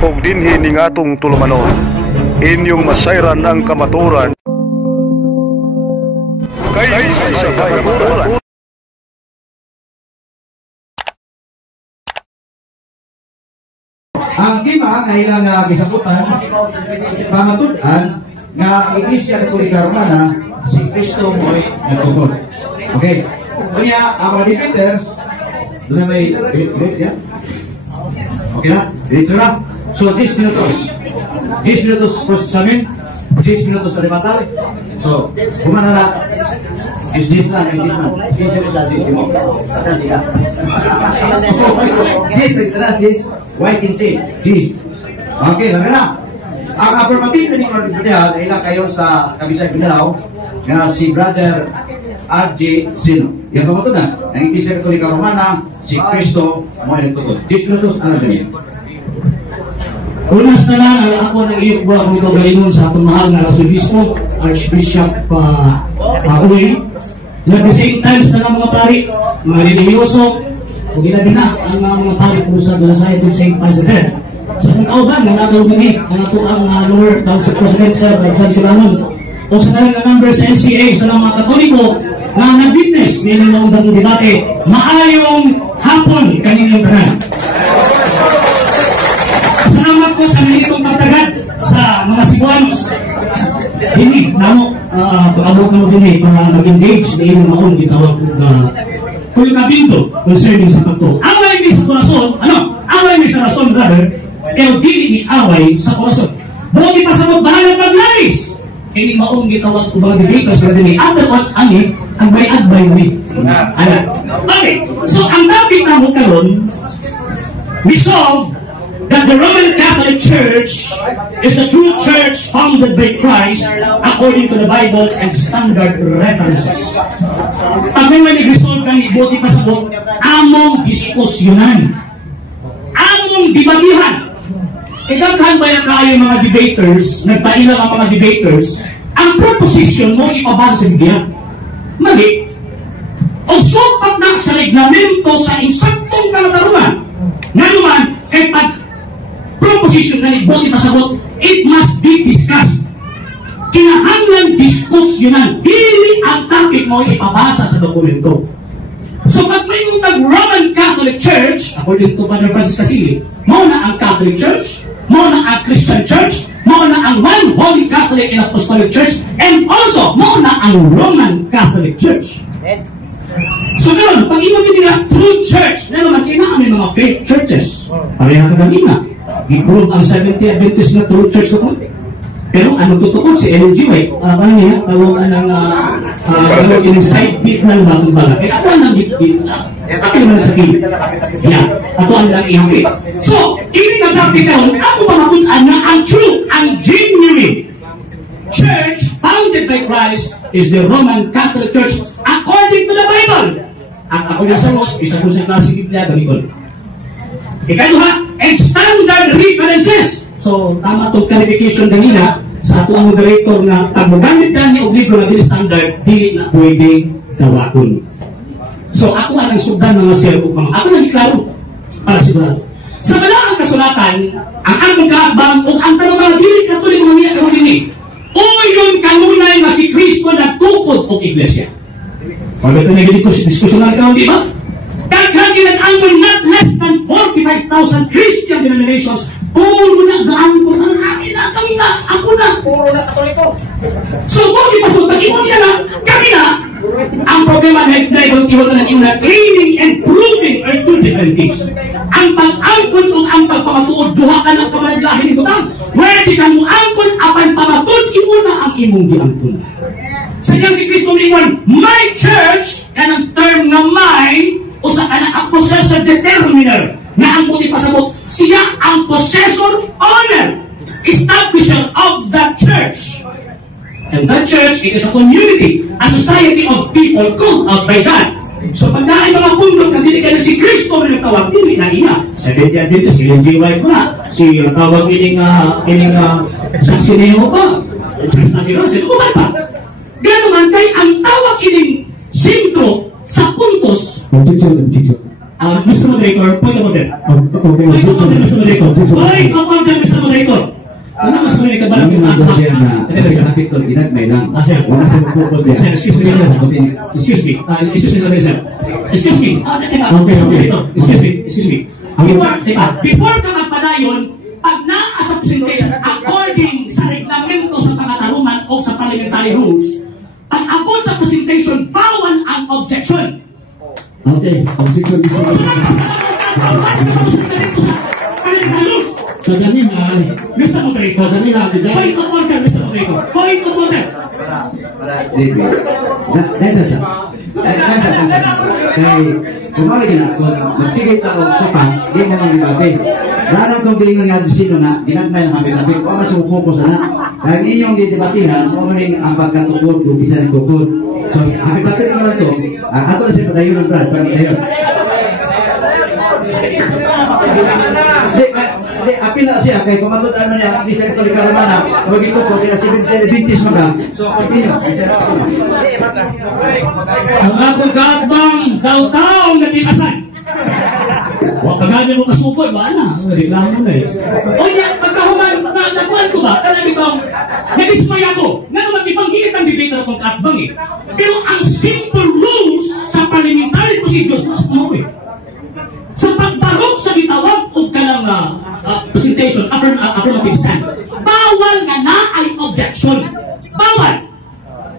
ug dinhi ning atong tulumanon. Inyong masayran ang kamaturan kay sa kamaturan. Ang kima nga ilang gisabutan pamatud-an nga Iglesia Republika Romana si Cristo mo'y nagtugot. Okay. Kaya ang mga debaters doon na may ya? Okay na? Diretso na? So 10 minutos. 10 minutos examen, 10 minutos rematale. So, kumana na 10 na, 10 na. 10 na, 10 mo. Kata siya. 10 na, 10. Why can say 10? Okay, lang na. Ang affirmative ni Lord Fidel ay ilang kayo sa Kabisay Mindanao na si Brother R.J. Sino. Yan pa matunan. Ang Iglesia Katolika Romana, si Cristo mo'y nagtugot. 10 minutos, ano ganyan? Unas na lang, ako ng iyong buwan kong ito galingon sa atong mahal na Arsobispo, Archbishop Uy. At the same time, sa mga pari, mga religyoso, kung ginabina ang mga pari kung sa Galasay itong St. President. Sa kung kauban, ang nagaw gini, ang ito ang Lord Council President sa San Silanon. O sa kanilang member sa NCA, sa mga Katoliko, na nag-witness, may nangyaong debate, maayong hapon kanilang tanan. Salamat ko sa minitong pagtagad sa mga Cebuanos. Hindi, namo, pag-abot na mo din para mag-engage na inyong maon, gitawag kung kabindo concerning sa pagto. Away mi sa korason, away mi sa rason, brother, pero dili ni away sa korason. Buong ipasabot bahalang paglalis. Ini maong gitawag ko mga debaters na din after what ani ang bay-adbay mo ni. Okay, so ang topic na mo karon, we solve that the Roman Catholic Church is the true church founded by Christ according to the Bible and standard references. Pag may manigisol ka ni Ibuti pasabot, among diskusyonan, among dibatihan. Ikaghan ba yung kayo mga debaters, nagpailang ang mga debaters, ang proposition mo ipabasa sa Biblia? Mali. O supat na sa reglamento sa insaktong kalataruan, nga naman, kay pag proposition na Ibuti pasabot, it must be discussed. Kinahanglan diskusyonan, dili ang topic mo ipabasa sa dokumento. So pag may nag-Roman Catholic Church, according to Father Francis Casili, mo na ang Catholic Church, mo na ang Christian Church, mo na ang One Holy Catholic and Apostolic Church, and also mo na ang Roman Catholic Church. So ganoon, pag ino nila true church, na naman kailangan may mga fake churches. Pareha ka kanina. I-prove ang Seventh-day Adventist na true church na pero ano tutukod si Ellen G. White, parang niya, tawagan ng side beat ng bagong baga. Kaya ako ang nag-beat na. Ako naman sa kid. Yeah, ako ang nag-ihapit. So, ini nag-topic ako, ako mamakunan na ang true, ang genuine church founded by Christ is the Roman Catholic Church according to the Bible. At ako na sa Ros, isa ko sa klase Biblia, ganito. Ikaduha, and standard references. So, tama itong clarification kanina sa ato ang moderator na pag magamit ka niya o libro na din standard, di na pwede tawakon. So, ako ang nagsugdan mga sir ko pa. Ako nag-iklaro para sigurado. Sa malaang kasulatan, ang akong kaabang o ang tanong mga dili katuloy mga nila kamulinig, o yun kanunay na si Kristo nagtukod o iglesia. Pag ito na diskusyonan ka, di ba? Daghan ginag-angkol not less than 45,000 Christian denominations. Puro na gaan ko ang akin na, kami na, ako na. Puro na Katoliko. So, kung ipasok, pag-iwan niya na, kami na. Ang problema na iwan na in claiming and proving are two different things. Ang pag-angkol kung ang pagpamatuod, duha ka ng kamalaglahin ni Butang. Pwede ka mong angkol, apan pamatod, iwan na ang imong giangkol. Sa diyang si Kristo Mlingon, my church, kanang term na my, o sa kanang ang possessor determiner, na ang puti pasabot, siya ang possessor, owner, establisher of the church. And that church, it is a community, a society of people called out by God. So pag naay mga pundok na dinigyan si Kristo na nagtawag, dili na iya. Seventh-day Adventist, si Ellen G. White pa, si tawag sa Sineo pa, sa Sinukuman pa. Gano'n man kay ang tawag ining sentro sa puntos. Mr. Moderator, point of order. Point of order, Mr. Moderator. Point of order, Ang mga siya na kapit ko ginagmay lang. Wala siya pupukod niya. Sir, excuse me. Excuse me. Sir. Excuse me. Okay. Excuse me. Before ka magpadayon, pag naa sa presentation, according sa reglamento sa pangatarungan o sa parliamentary rules, pag abot sa presentation, bawal ang objection. Okay, objection is Kagamihan. Mr. Moderator. Kagamihan. Point of order, Mr. Moderator. Point of order. Kay kumali na kung magsigit ako sopan, di mo nang debate. Ranang kong gilingon nga sino na ginagmay ng kami tapi ko mas upo sana. Kaya inyong didebatihan mo ning ang pagkatukod do bisa ng tukod. So, happy tapi naman to. Ako na sa padayon ng brad, padayon. Hindi, apil na siya kay kumatot ano niya di sa Katolik Kalamana wag ito po kaya 7:20 maga so apil ang akong kaatbang daw-taong natipasan wag pagani mo kasupod ba na reklamo na o yan pagkahuman na nakuhan ko ba talagang itong nadismay ako na magipanghiit ang debate ng kaatbang pero ang simple rules sa parliamentary procedures mas mawin sa pagbarok sa bitawag o kanang presentation, affirmative stand, bawal nga na ay objection. Bawal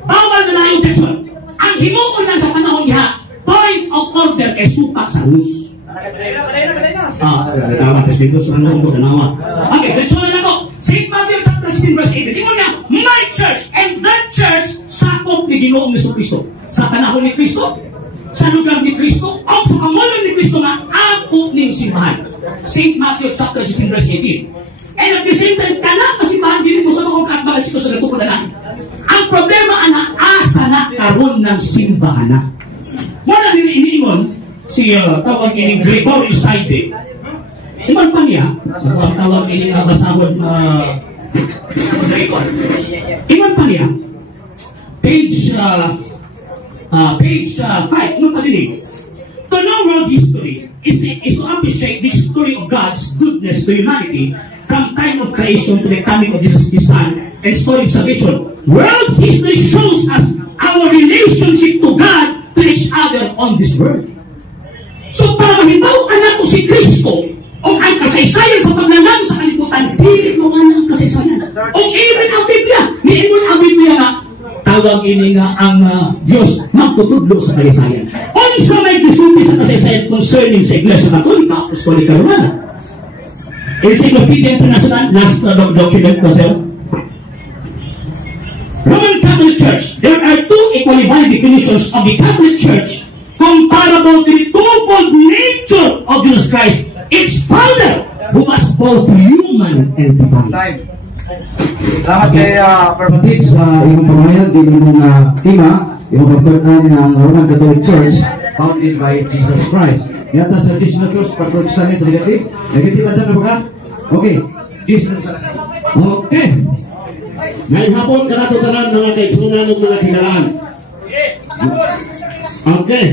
na na ay objection. Ang himuon lang sa panahon niya, point of order ay supak sa rules. Okay, let's go na ako. St. Matthew chapter 16 verse 8. Di mo na, my church and that church sakop ni Ginoong Jesucristo. Sa panahon ni Kristo, sa lugar ni Kristo, o sa pangulo ni Kristo na ako ning simbahan. St. Matthew chapter 16 verse 18. And at the same time, kanak na simbahan, din mo sa mga kakbahan sa tukod na lang. Ang problema ana asa na karon ng simbahan na. Muna din iniingon, si tawag ini Gregory Saide. Iman pa niya, tawag ini basahod iman pa niya, page 5, no palinig. To know world history is to appreciate the story of God's goodness to humanity from time of creation to the coming of Jesus His Son and story of salvation. World history shows us our relationship to God to each other on this world. So para mahibaw anak ko si Kristo o ang kasaysayan sa paglalang sa kalibutan, pilit mo ang kasaysayan. O even ang Biblia, niingon ang Biblia na tawag ini nga ang Diyos magtutudlo sa kasaysayan. Unsa may gisulti sa kasaysayan concerning sa Iglesia Katolika, Apostolika Romana. Encyclopedia International, last document ko sir. Roman Catholic Church, there are two equally valid definitions of the Catholic Church comparable to the twofold nature of Jesus Christ, its founder, who was both human and divine. Salamat kay kapatid sa iyong pamahayag din iyong tema, iyong pagpagkaan ng Roman Catholic Church founded by Jesus Christ. Yata sa Jesus na Cruz, pagpagsamin sa negative. Negative anda na ba ka? Okay. Jesus na Okay. Ngayong hapon, kanatutanan mga kaigsunan ng mga kinalaan. Okay.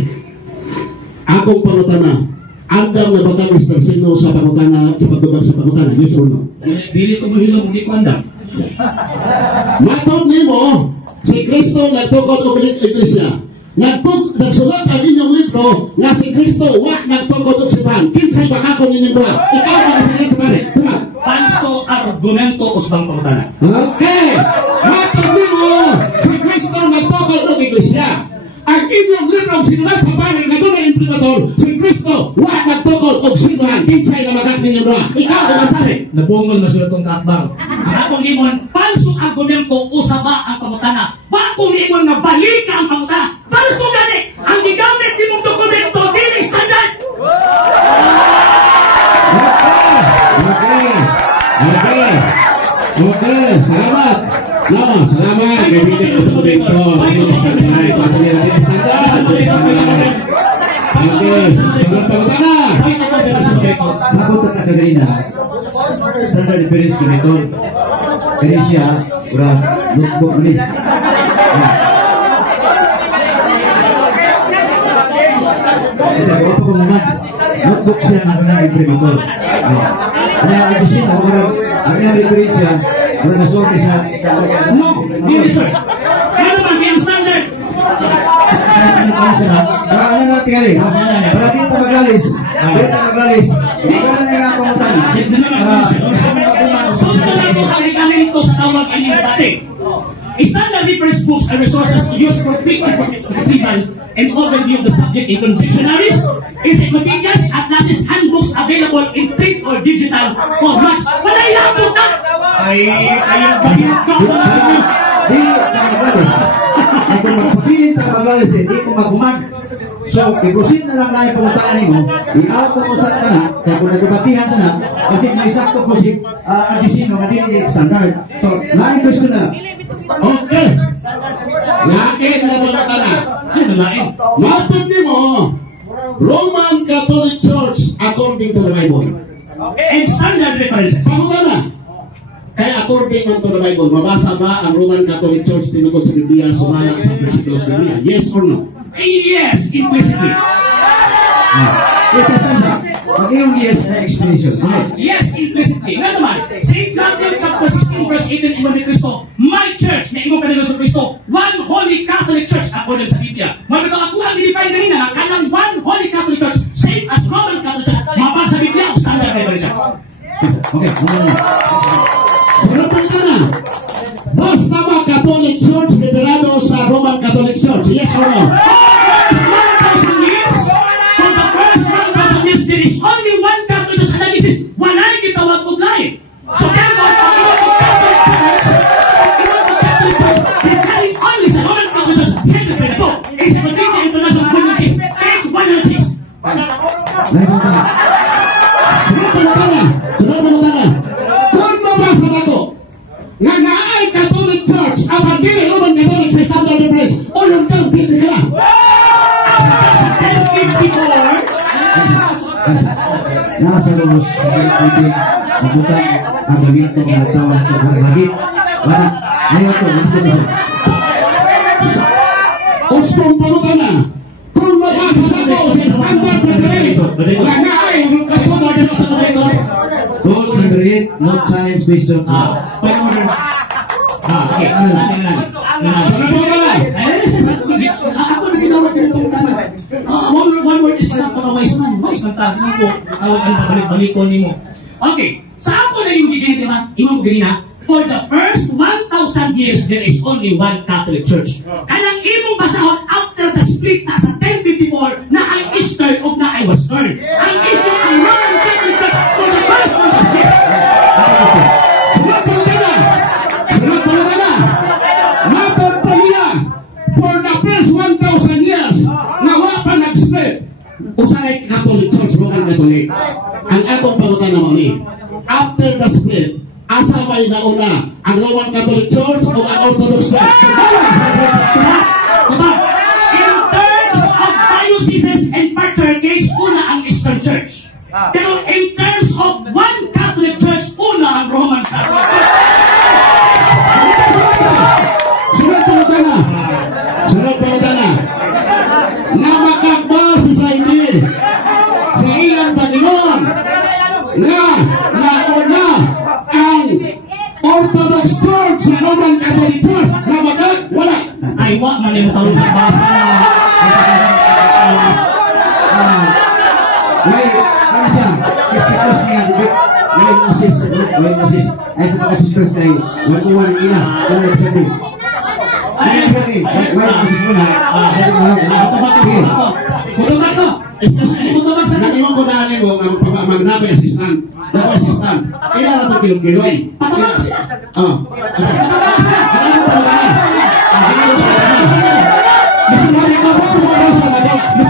Akong pangutana. Andam na baka Mr. Sino sa pangutana, sa pagtubag sa pangutana? Yes or no? Dili ko mahilong, hindi ko andam. Matod nimo, si Kristo nagtukod o kilit iglesia. Nagsulat ang inyong libro na si Kristo nagtukod o sipan. Kinsay baka kong inyong buha. Ikaw ang sigat sa pare. Panso argumento usbang pangutana. Okay. Matod nimo, si Kristo nagtukod o iglesia. Ang inyong librong sinulat sa pare na doon na implikador, si Kristo nagtukod o sipan. Kinsay na magak ninyong buha. Ikaw ang pare. Nabungol masulat kong kaatbang. Ang akong limon, panso argumento usaba ang pangutana. Bakong limon na balika ang pangutana. Panso gani, ang gigamit ni mong dokumento, dili standard. Okay, salamat. No, salamat. Kaibigan ko sa komento. Dili standard. Patuloy natin standard. Okay, salamat pangutana. sabot na kaganina standard difference ko nito kaya siya ura notebook ni ito ko po muna notebook siya na wala imprimator kaya adisin ako ang difference siya Wala na sorry sa... No, hindi sir. Ano naman, yung standard? Ano na tingali? Para dito magalis. Dito magalis. Ikaw na nga pangutan. Sunod na lang po kami ito sa tawag inyong debate. Standard reference books and resources used for quick information retrieval and overview of the subject, including dictionaries, encyclopedias, atlases, handbooks available in print or digital formats. Wala ilang po na! Ay, bahinat ka po. Di ka magalis. Ay kung magpapilit ka magalis, hindi ko magumag. So, ipusin na lang na ipungutan mo, i-out ko sa na, kaya kung nagabatihan na, kasi naisakto po si Adisino, matindi standard. So, lain ko na. Okay. Lain na mga tana. Ano lain? Matundi mo, Roman Catholic Church according to the Bible. And standard references. Pangutan na. Kaya according to the Bible, mabasa ba ang Roman Catholic Church tinukod sa Biblia, sumala sa versikulos sa Biblia? Yes or no? Yes, implicitly. Pag yung yes na explanation. Yes, implicitly. Nga naman, St. Matthew chapter 16 verse 18, Imo ni Cristo, my church, na imo kanino sa Cristo, one holy Catholic church, according sa Biblia. Mabito ako ang i-define kanina, nga kanang one holy Catholic church, same as Roman Catholic church, mabasa sa Biblia, ang standard revelation. Okay. Sunod ito na. Basta ba Catholic Church liberado sa Roman Catholic Church? Yes or no? For the first 1,000 years, there is only one Catholic church analysis. Wala yung gitawag po lain. So therefore, depending only sa Roman Catholic Church, headed by the Pope, is the British International Communities, page 106. Sunod na. Kung mabasa na ko, nga naay Catholic Church, ang pagdili Roman Catholic sa standard reference, o yung term, pili ka lang. 1054. Nasa lubos, mabutan ang gabito ng tawag ko ng hagit. Wala, ayaw ko, gusto ko. Uspong pangutan na. Kung mabasa na ko sa standard reference, nga naay Catholic Church sa reference. Those who create not science based on Okay. Sunod mo na. Ako na ginawag ko itong tama. One word is enough for a wise man. Wise man tayo mo po. Tawag ang balik-balikon mo. Okay. Sa ako na yung gigin, di ba? Imang ganina, for the first 1,000 years, there is only one Catholic Church. Kanang imong basahon after the split na sa 1054 na ang Eastern o na ay Western. Ang Eastern ang Roman Catholic Church for the first 1,000 years. Sunod mo na. Matod pa niya, for the first 1,000 years, nawa pa nag-split. Usay Catholic Church, Roman Catholic. Ang atong pangutan naman ni, after the split, asa may nauna, ang Roman Catholic Church o ang Orthodox Church? In terms of dioceses and patriarchates, una ang Eastern Church. Pero in terms of one Catholic Church, una ang Roman Catholic Church. Sunod pangutan na. Na makakbasa sa hindi sa iyang Panginoon na nauna ang Orthodox Church sa Roman Catholic Church na wala. Ay, wak man yung talong nagbasa. Wait, ano siya? Kistikos niya, wait assist. Ay sa pag-assist kayo, wag ko wala ina, wala yung sabi. Wala sabi, wala assist mo na. Sulong na to. Nakiwang ko na rin mo, magnabi assistant. Naku assistant. Kailan na ito kilong-kiloy? Patabang siya. Oo. Patabang siya. Mr.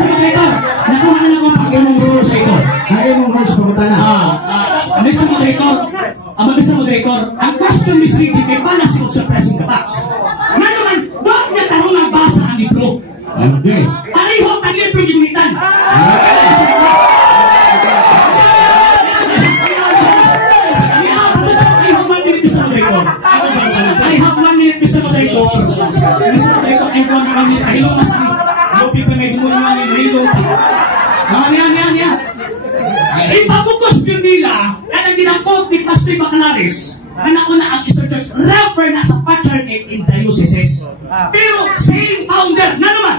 Moderator, nakuha na lang ang pag-imong rules ito. Ayaw mong rules pamunta na. Mr. Moderator, ang question misleading kay fallacy of suppressing the facts. Nga naman, wag niya tanong nagbasa ang libro. Okay. Pareho ang libro gimitan. I have 1 minute, Mr. Moderator. I have 1 minute, Mr. Moderator. Mr. Moderator, I want 1 minute. Hello, Mr. Lopi pa may gumawa ng hello. Yan. Ipabukos yun nila, kanang ginangkot ni Pastor Bacalaris, na nauna ang Eastern Church Church, refer na sa patronate in dioceses. Pero same founder na naman,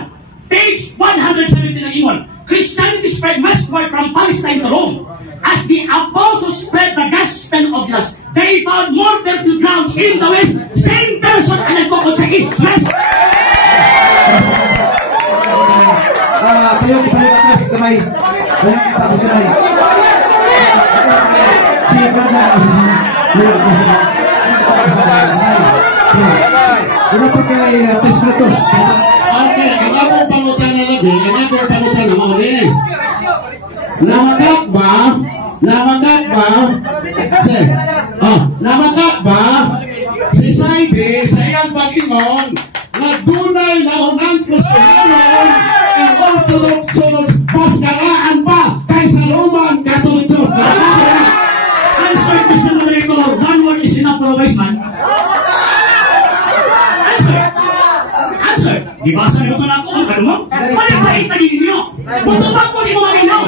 page 170 ng ingon, Christianity spread westward from Palestine to Rome. As the apostles spread the gospel of Jesus, they found more fertile ground in the west. Same person ang nagtukod sa east. Payong atas kamay. Payong atas kamay. Ano pa kay Tesmatos? Okay, ang akong pangutan na lagi, ang akong pangutan na mo rin. Namagat ba, si Saide sa iyang pag-ingon, na dunay na unang Kristiyanon ang Orthodox Church baskaraan pa kaysa Roman Catholic Church. Answer, Mr. Moderator, one word is enough for a wise man. Answer. Di ba sa nito na ako ang ano mo? Palipalit na ninyo. Butubag ko di mo malinaw.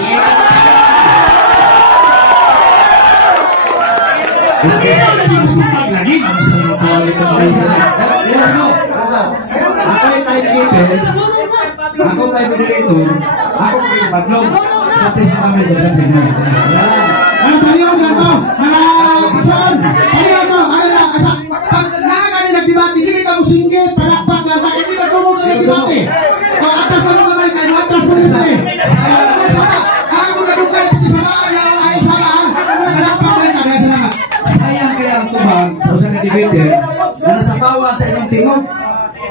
Malinaw na yung sumag lagi. Ako ay timekeeper. Ako ay moderator. Ako ay paglong. Sapos sa kami dyan. Ano paliwan ka to? Mga kason! Paliwan to! Ano na? Pag nakakali nagdibati, hindi ka mo singgit, palakpak lang. Hindi ba tumulong na nagdibati? O, atas na mo kamay kayo. Atas mo nito eh. Ako na doon kayo. Pati sa mga ayaw ayaw sa mga. Palakpak lang ka. Kaya salamat. Sayang kaya ang tubag sa usang nagdibati na nasa bawa sa inyong tingog.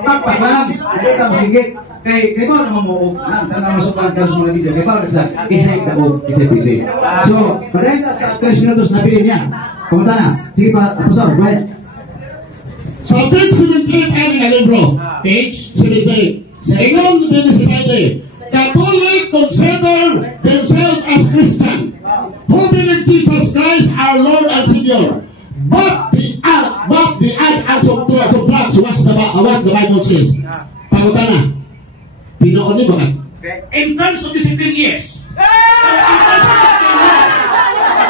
Pakpak lang. Hindi ka mo singgit. Kay mo naman mo na masukan ka sa mga video. Kay para sa isay ako, isay pili. So, dahil sa 3 minutos na pili niya. Kumunta na. Sige pa, Apostol, go ahead. Sa page 78 ay nga libro. Page 78. Sa ingon din sa society, Catholic consider themselves as Christian, who believe Jesus Christ our Lord and Savior. But the act of drugs was what the Bible says. Pangutana. Pinoon ni ba? in terms of discipline, yes. In terms of discipline,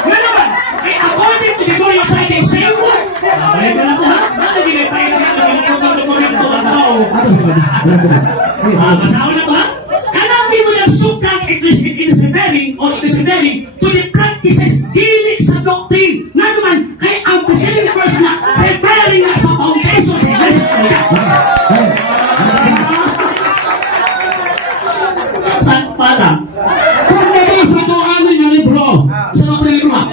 naman, eh, according to the Glorious Society, same word. Balik na po, ha? Nakagigay pa yun naman ang ito ang tao. Masahol na po, ha? Kanabi mo yung suplang ecclesiastical or ecclesiastical to the practices dili sa doctrine. Nga naman, kay ang preceding verse na referring na sa foundation sa Iglesia. Saan pa na? Kung nabasa ko aning na libro. Saan pa na libro, ha?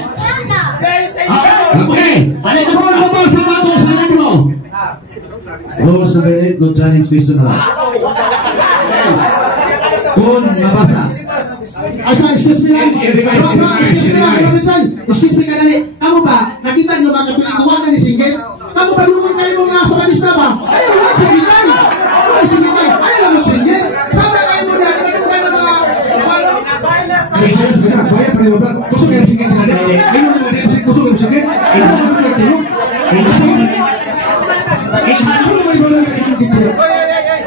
Okay. Kung nabasa ko sa libro. Oo, sabihin, good challenge question na lang. Kung mabasa. Excuse me lang. Excuse me ka na ni. Kamu ba, nakita nyo mga kapilikuan na ni Singgit? Kamu ba lukon kayo mga sa balista ba? Ayaw lang Singgit tayo. Wala Singgit tayo. Ayaw lang Singgit. Sama kayo mo na. Nakita kayo ng mga... Gusto kayo Singgit sila din. Ayaw mo naman gusto kayo Singgit. Ayaw mo naman kayo.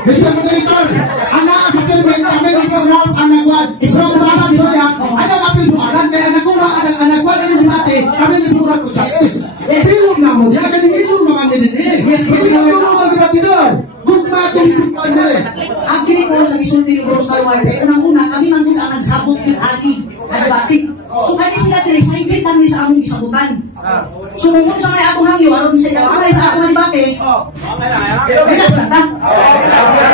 Mr. Moderator, anak sa permit kami ni program ang nagwad. Isang basa ni Soya, ano kapil bukaran, kaya nakuha ang nagwad ni Mate, kami ni program of justice. Silog na mo, diya ka ni Isong mga nilin. Yes, please. Silog na mo, Gratidor. Gugma, tulisip ka nila. Ang kini ko sa isulti ni Bros Taiwan, kaya unang-una, kami man muna ang nagsabog yung ati, nagbatik. So, kaya sila din, sa impitan ni sa among isabutan. So, kung sa may akong hangyo, alam sa ikakabay sa akong nalibate, kaya sa ta.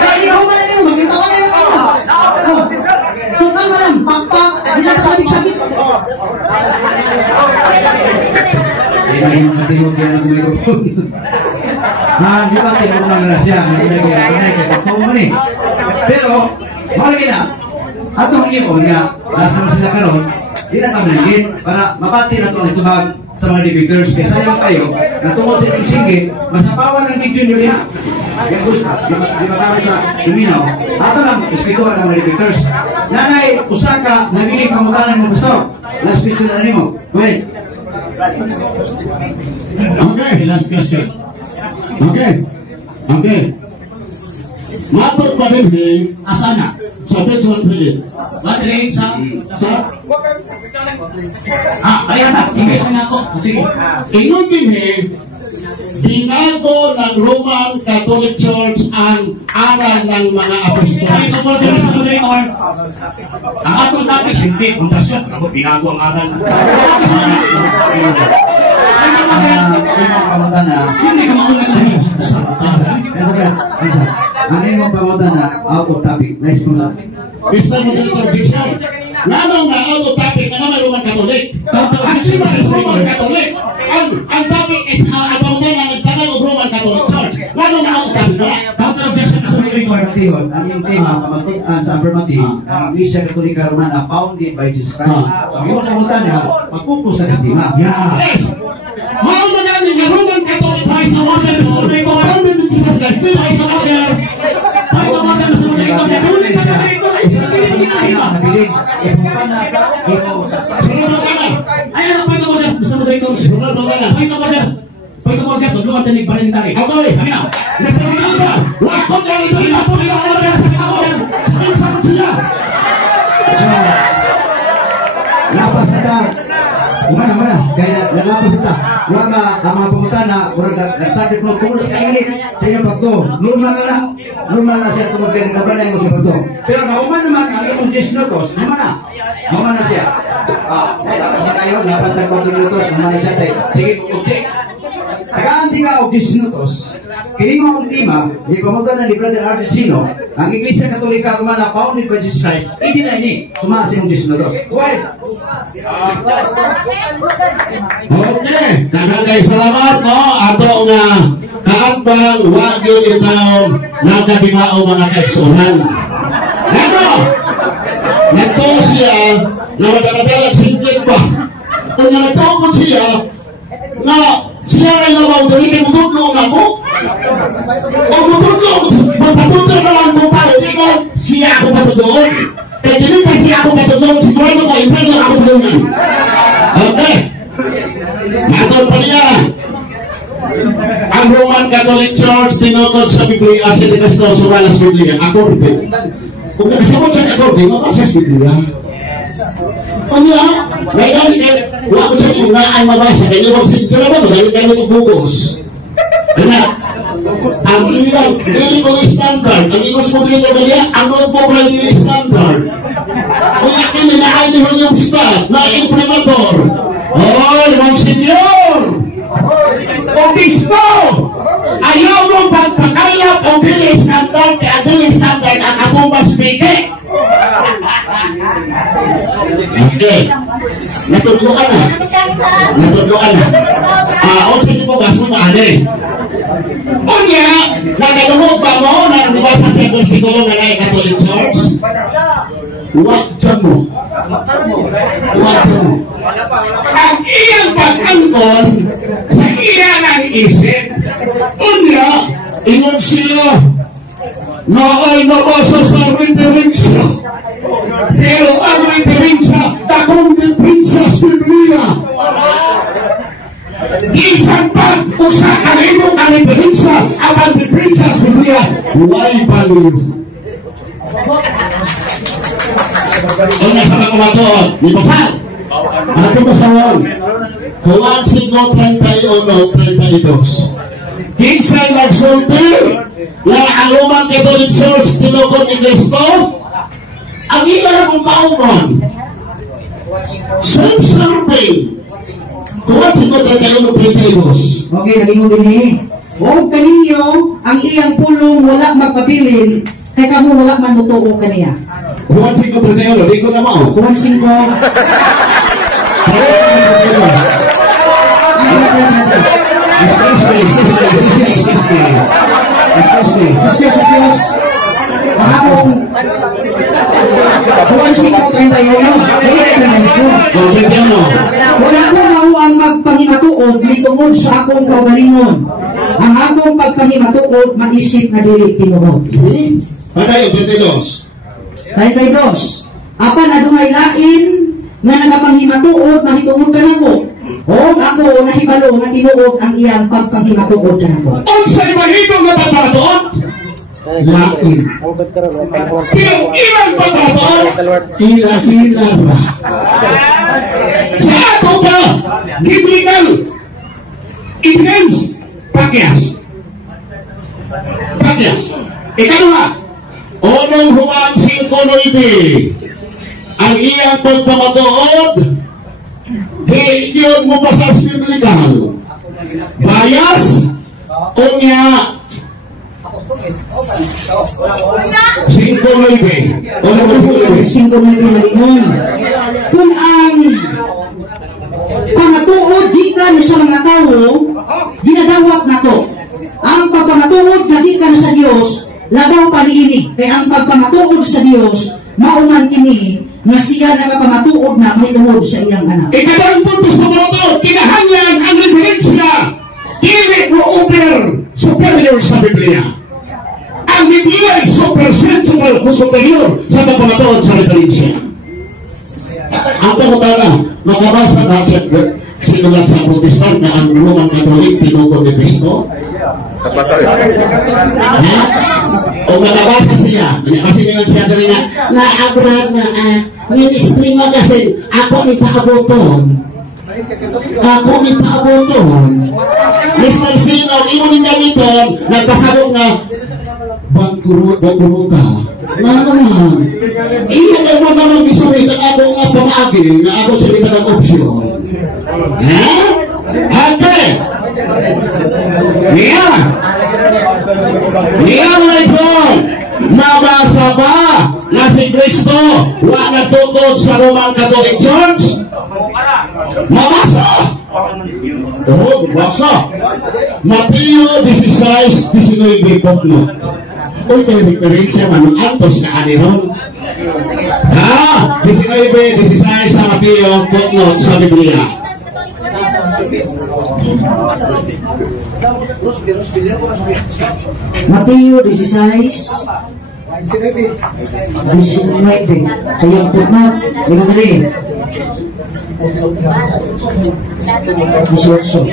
Kaya hindi ko pala nyo, magkitawa na yung ito. So, kaya malam, pakpak, hindi ka sabik-sabik. Hindi na yung katingog yan ang mikrofon. Di ba tingog ng rasya? Pero, malagi na, atong iyon nga, nasa mo sila karon, di na kami nagin para mabati na ito ang tubag sa mga debaters. Kaya sayang kayo, na tungkol sa itong singgit, masapawan ng video nyo niya. Kaya gusto, di magkaroon sa luminaw. Ato lang, respetuhan ng mga debaters. Nanay, usaka, nabigay pamutanan mo gusto. Last picture na nimo. Wait. Okay. Last question. Okay. Okay. Matod pa rin Asan na? sa page 138. Madre sa... Sa Ayan na. Ingles na ako. Sige. ingon din binago ng Roman Catholic Church ang aral ng mga Ay, apostol. supporter sa moderator. Ang atong topic, hindi, pundasyon. Ako, binago ang aral. Hindi ka maunang tayo. Ang inyong pangutan na out of topic. Next mo na. Mr. Moderator Jason, lamang na out of topic na naman Roman Catholic. Actually, is Roman Catholic. Ang topic is about na nagtanong ng Roman Catholic Church. Lamang na out of topic na. Counter objection sa moderator. Tihon, ang iyong tema, pamatutan sa affirmative, ang Iglesia Katolika Romana founded by Jesus Christ. So, ang iyong pangutan na, magpupo sa tema. Yes! Mauna namin na Roman Catholic Christ na order sa moderator. Founded in Jesus Christ. Christ na order. Ay, order sa moderator. Tuloy ka na moderator. Ay, sabihin mo na iba. Nabiling, ipupan na sa Sunod na ka. Ayan, point of order sa moderator. Sunod na ka. Point of order. Point of order. Magluwag tanig pa rin tayo. Okay. Kami na. Mr. Moderator, wakon na ito yung patuloy na order sa kaon. Sa siya. lapas na ta. Mana. Kaya lapas na ta. Wala ang mga pumunta na nagsabit mo kung sa init sa inyong pagto. Normal na siya tumagay ng kabalay mo sa pagto. Pero nauman naman ang iyong 10 minutos. Nauman na siya. Kaya kasi kayo, dapat ng 4 minutos. Nauman na siya tayo. Sige, okay. Tagaan di ka og 10 minutos. Kini mo ang tema, di pamutan ni Brother Ardesino, ang Iglesia Katolika Romana founded by Jesus Christ, hindi na ini, tumasa yung 10 minutos. Why? Okay, kagagay salamat no ato nga kaatbang wagi itaw nagabingao mga kaigsunan. Ano? Nato siya na madaladalag singkit ba? Kung nagtawag siya na siya ay nabaw dali kay mututlo nga mo. O mututlo, magpatutlo na lang mo pa, hindi ko siya ako patutloon. Kaya hindi ka siya ako patutloon, sigurado ko, impel na ako patutloon. Okay. Matol pa niya. Ang Roman Catholic Church tinutod sa Biblia sa Dikasto sumalas Biblia. Akorde. Kung nagsamot sa akorde, mapasas Biblia. Kanya, ngayon, wala ko sa inyo na ay mabasa. Kaya yung sintura ba, dahil kayo itubugos. Kaya, ang iyang biblical standard, ang iyong moderator kaya, ang non-popular standard. Kung akin ninahay ni Julian Stad, na imprimator. Hoy, Monsignor! Obispo! Ayaw mong pagpakayap o dili standard kaya dili standard ang akong maspike. Okay. Natudlokan na. O sige po, baso na ane. Unya, nagagawag ba mo na nabasa sa versikulo ng ay Catholic Church? Huwag mo. Ang iyang pag-angkon sa iyang ang isip. Unya, ingon sila na ay nabasa sa referensya. Pero ang referensya, takong referensya sa Biblia. Isang pag usa kanino ang referensya ang referensya sa Biblia. Why value? Ang nasa mga kumatoon, di pasal. Ano pasal? Juan 5:31-32. Kinsay nagsulti na ang Roman Catholic Church tinukod ni Cristo, ang ilang mong pauman, self-serving. Juan 5:31-32. Okay, naging din o kaninyo, ang iyang pulong wala magpabilin, kaya kamo wala man mutuo kaniya. Juan 5:31, di ko na mo. Juan 5. Excuse. Ang Juan 5:31, wala ko mao ang magpangimatuod mitungod sa akong kaugalingon. Ang akong pagpangimatuod maisip na dili tinuod. Patay, 32. Tay dos. Apan adunay lain nga nagapanghimatuod mahitungod kanako. O ako nahibalo nga tinuod ang iyang pagpanghimatuod kanako. Unsay mahitong nga pagpatuod? Lain. Pero ilang pagpatuod? Ila-ila ra. Sa ato ba? Biblical evidence. Pakyas. Ikaduha, unang Juan 5:9, ang iyang pagpamatuod, di yun mo pa sa biblical. Bias, o niya, 5:9. Kung ang pamatuod gikan sa mga tao, ginadawat nato. Ang pagpamatuod nga gikan sa Dios, labaw pa niini. Kaya ang pagpamatuod sa Dios, mauman kini nga siya nagapamatuod na may tungod sa iyang anak. Ikadang punto sa pamatuod, kinahanglan ang referensya, dili mo superior sa Biblia. Ang Biblia ay superior sa pagpamatuod sa referensya. Ang pagkutala, makabasa na sinulat sa Protestant na ang Roman Catholic tinukod ni Cristo. O makabasa siya, kasi ngayon siya dali na Abraham na ministry mo kasi ako ni paaboton. Mr. Simon, imo ni gamiton, nagpasabog na Bangkuro ka. Mano, iya na mo naman gisulit ang ako nga pamaagi, nga ako salita ng opsyon. Okay. Niya Maison, nabasa ba na si Cristo wa natutod sa Roman Catholic Church? Mabasa. Basa. Mateo 16:19 pokno. Uy, kaya referensya manong antos na aniron. 19:16 sa Mateo pokno sa Biblia. Mateo 16:19 sa iyang putnot, nagkakali 18.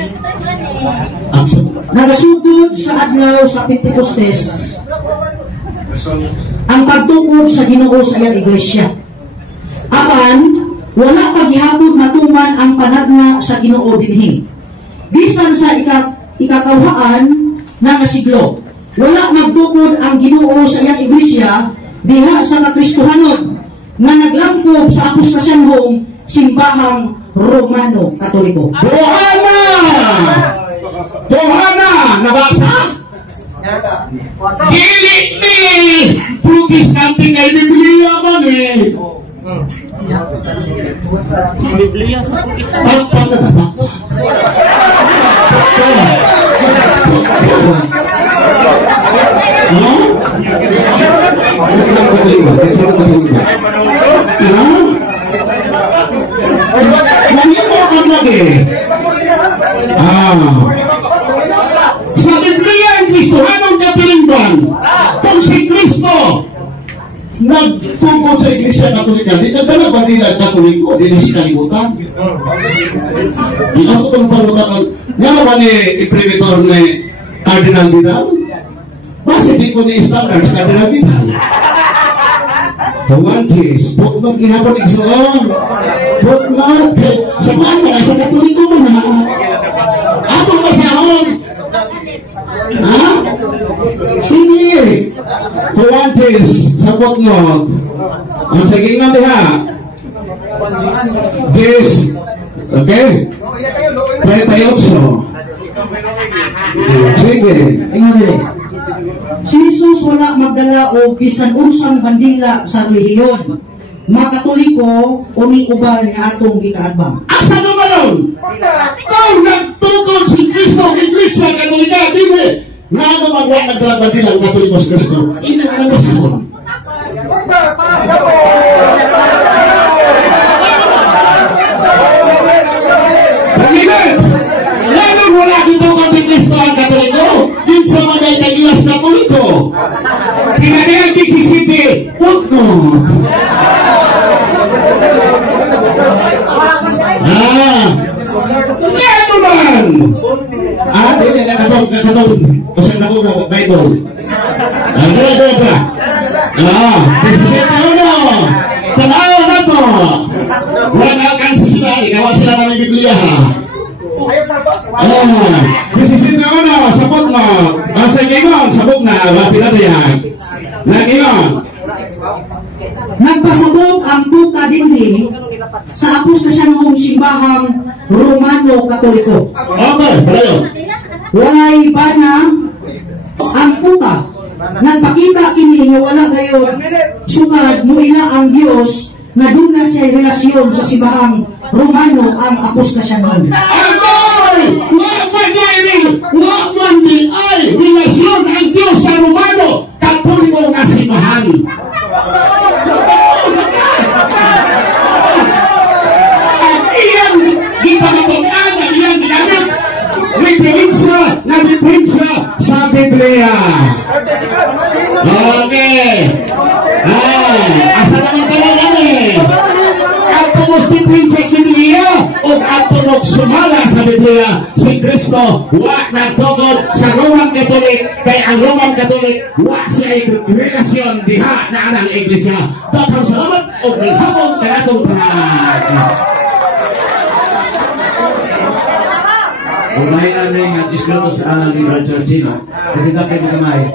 Nagasugod sa adlaw sa Pentecostes ang pagtukod sa Ginoo sa iyang iglesia. Apan wala paghihapon matuman ang panagna sa Ginoo dinhi. Bisan sa ikakawhaan ng siglo, wala magtukod ang Ginoo sa iyang iglesia diha sa Kakristohanon nga naglangkob sa apostasanhong simbahang Romano Katoliko. Johana, nabasa? Dili ni Protestante nga Biblia man eh. Biblia sa Protestante. Sa Biblia ang Kristohanong Katolikban, kung si Kristo nagtungkol sa Iglesia Katolika, di nagdala ba nila Katoliko? Di na si kalimutan. Di ako itong pangutan. Nga naman ni Imprimatur ni Cardinal Vidal? Basta di ko ni standards Cardinal Vidal. Tawantis, put maghihapon igsoon. Put not. Sa mga sa Katoliko mo na. Atong masahon. Ha? Sige. Tawantis, sa putnot. Ang sige nga diha. This. Okay? 38. Sige. Ingon dire. Si Jesus wala magdala o bisan unsang bandila sa relihiyon. Mga Katoliko uni uban nga atong gikaadbang. Asa naman? Kung nagtukod si Kristo ang Iglesia Katolika, dili nga naman wala nagdala din ang Katoliko si Kristo. Ina nga ba siya? Pagkinas! Lamang wala dito kang Kristo ang Katoliko, din sa mga itagilas Katoliko. Pinagayang City, putnot. Ito man! Hindi na katong. Kusang na ko Bible. Dra. Desisente uno. Tanaw na to. Wala kang sisila. Ikaw sila ng Biblia ha. Desisente uno. Sa Sa ingon, sabog na, pinatayag. Nag-ingon. Nagpasabog ang tuta dinhi sa apostasyon ng simbahang Romano Katoliko. Okay, palayo. Walay bana ang tuta. Nagpakita kini nga wala gayon sukad muila ang Dios na duna siya relasyon sa simbahang Romano ang apostasyon. Agay! Wa man ni ay relasyon ang Diyos sa Romano Katoliko nga simbahan. At iyang gipamatunan at iyang ginamit na diferensya sa Biblia. Okay. Asa naman talaga ni? Ato mos diferensya sa Biblia o ato mos sumala sa Biblia. Si Kristo wa nagtugod sa Roman Catholic kay ang Roman Catholic wa siya relasyon diha na anang iglesia. Daghang salamat o gihapon kanatong panahon. Ulay namin nga 10 minutos sa alang ni Brad Chorchino. Kasi dapat ito kamay.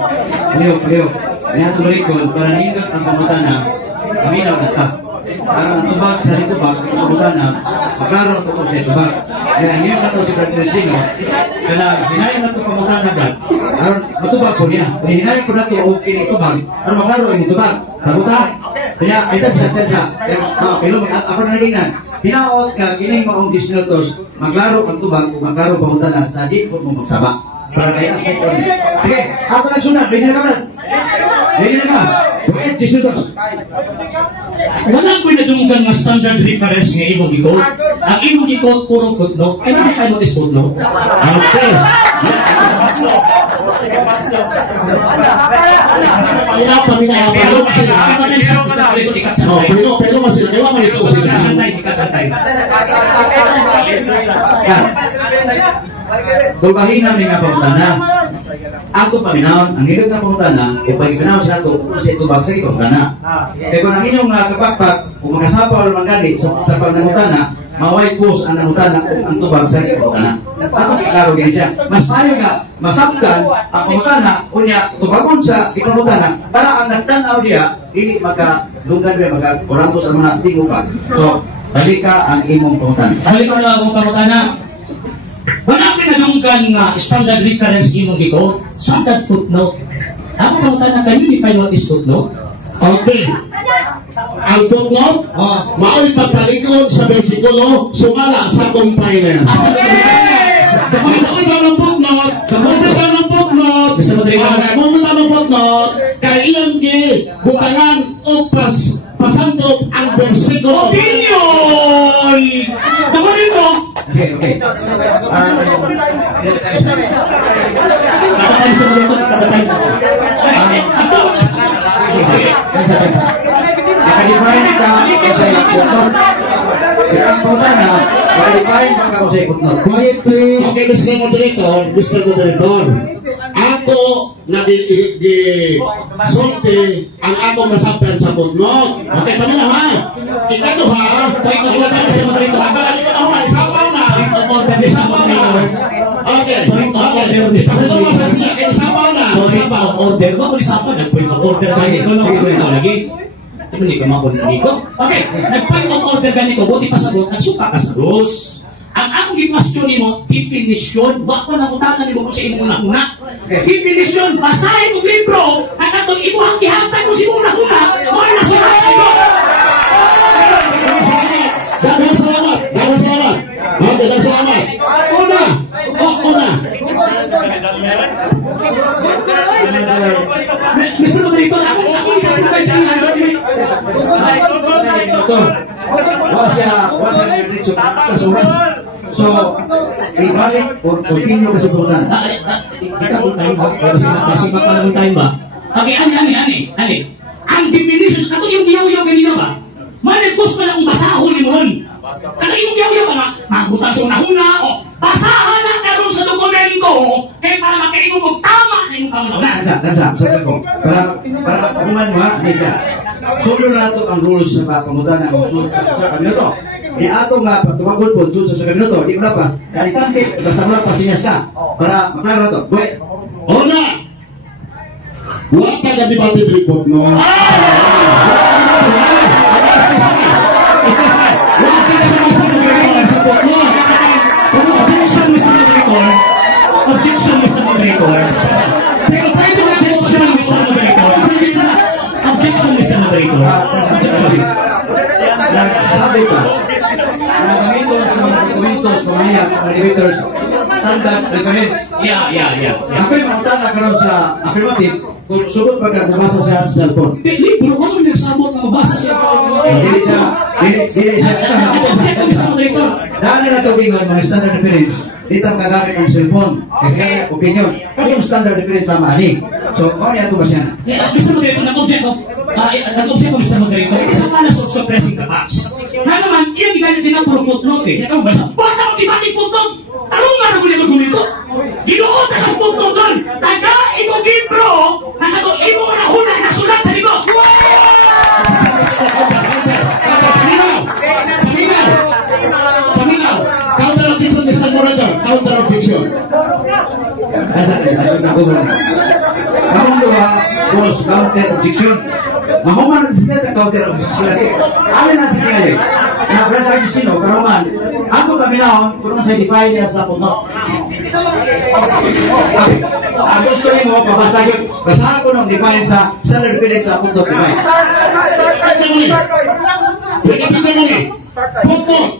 Paliw. Niya tumarikon para nindot ang pamutana. Kaminaw na ta. Para ang tubag sa litubag sa pamutana, magkaroon ito sa tubag. Kaya niya na ito si Brad Chorchino. Kaya hinayin na ito pamutana Brad. Aron matubag po niya. Kaya hinayin po na ito o kinitubag. Aron magkaroon yung tubag. Tabuta. Kaya ito siya. Pero ako na nagingan. Hinaot ka, kining maong 10 minutos, maglaro ang tubag, kung maglaro pamutana, sa di po mong magsaba. Para kaya sa po. Sige, ako lang sunat, pwede na ka man. Pwede na ka. Pwede, 10 minutos. Wala ko nadunggan nga standard reference nga imong ikot. Ang imong ikot, puro footnote. Kaya na kayo is footnote. Okay. Kaya paminaya pa sila. Pero masila. Kaya man ito sila. Ikasantay. Tulbahin namin nga pamutana. Ako paminahon, ang hilig na pamutana, e pag-ipinahon sa ato, kasi tubag sa pamutana. Kaya kung ang inyong kapakpak, kung magasapaw naman gali sa pamutana, maway pus ang namutana kung ang tubag sa pamutana. Ako klaro din siya. Mas payo nga, masabtan ang pamutana, kunya tubagon sa pamutana, para ang nagtanaw diya, hindi magkalunggan diya, magkakurambos ang mga tingupan. So, balik ka ang imong pamutana. Balik ko na akong pamutana. Wala ko nadunggan nga standard reference imong ikot, standard footnote. Ako pamutana, can you define what is footnote? Okay. Ang footnote, mao'y pagpalikod sa versikulo, sumala sa compiler. Kamutan ng footnote, kaya iyang butangan o pasantog ang versikulo. Opinion! Dako dito! Okay. Katatay sa mga ito, katatay. Nakadifine ka sa footnote. Pero ang pamutana, nakadifine ka sa footnote. Quiet please. Okay, Mr. Moderator. Ako nag-sulti ang akong nasabtan sa footnote. Okay, panila ha? Ikano ha? Wala tayo sa Moderator. Akala nito na ha? Isapaw na. Isapaw na. Okay. Ipakita mo sa siya. Isapaw na. Isapaw. Order ko, kung isapaw, nag-point of order kayo. Ano lagi? Hindi ka makulit dito. Okay, nag-point of order ganito, buti pa sagot, nagsuka ka sa dos. Ang akong i-question mo, definition, wak ko nakutakan ni mo kung sa imo una-una. Definition, basahin mong libro, at atong imuhang gihatag mo si una-una, mga nasulat sa ito. Dagang salamat. Okay, dagang salamat. Una. Mr. Moderator, ako ipapagay sa inyo. Ito. Wala siya diretso sa oras. So, ibalik o continue kasi pamutana. Kita po tayo ba? Kasi mapalaman tayo ba? Okay, ani. Ang definition, kato yung giyaw-yaw kanina ba? Managos ka na kung basahon ni Mon. Kaya yung giyaw-yaw ka na, magbutas yung nahuna, o basahan na karoon sa dokumento, kaya para makaingo mo tama na yung pangunaw. Sabi ko, para kuman mo ha, Nika. Sulo na ito ang rules sa pamutana ang usul sa kabineto. Di ato nga, pagtumagon po, usul sa kabineto, di ko na pa, dahil kanti, basta mo lang pasinyas ka, para maklaro ito. Una, Wala ka na debate report, no? Wala ka na sa mga support mo. Objection, Mr. Moderator. Objection, Mr. Moderator. Pero pwede na objection, Mr. Moderator. Objection, Mr. Moderator. Objection. Sabi ko, nagamiton sa mga dokumentos, pamahiyag, moderators, standard requirements. Yeah. Ako'y maunta na karoon sa affirmative kung sugod pagkakabasa siya sa cellphone. Libro, ano nagsabot na mabasa siya? Dili siya. Objection, Mr. Moderator. Dahil na tawingan mga standard reference, dito ang gagamit ng cellphone. Kasi kaya opinion, yung standard reference sa mani. So, ano yan ito ba siya? Mr. Moderator, nag-object ko, Mr. Moderator, isang malas of suppressing the facts. Na naman, iyan iganit din ang puro footnote eh. Kaya ba sa, baka ang dibating footnote? Anong nga nagulit ko dito? Ginoon na kas footnote doon. Taga, ito libro, nakatong imo na una na sulat sa likod. Paminaw. Counter objection, Mr. Moderator. Counter objection. Kamu dua, bos counter objection. Mahuman siya sa counter objection. Alin na siya kayo? Na brother Jusino, karuman. Ako paminahon, kung sa define niya sa puno. Ako gusto niyo mo, papasagin. Basta ako nung define sa standard reference sa puno define. Footnote.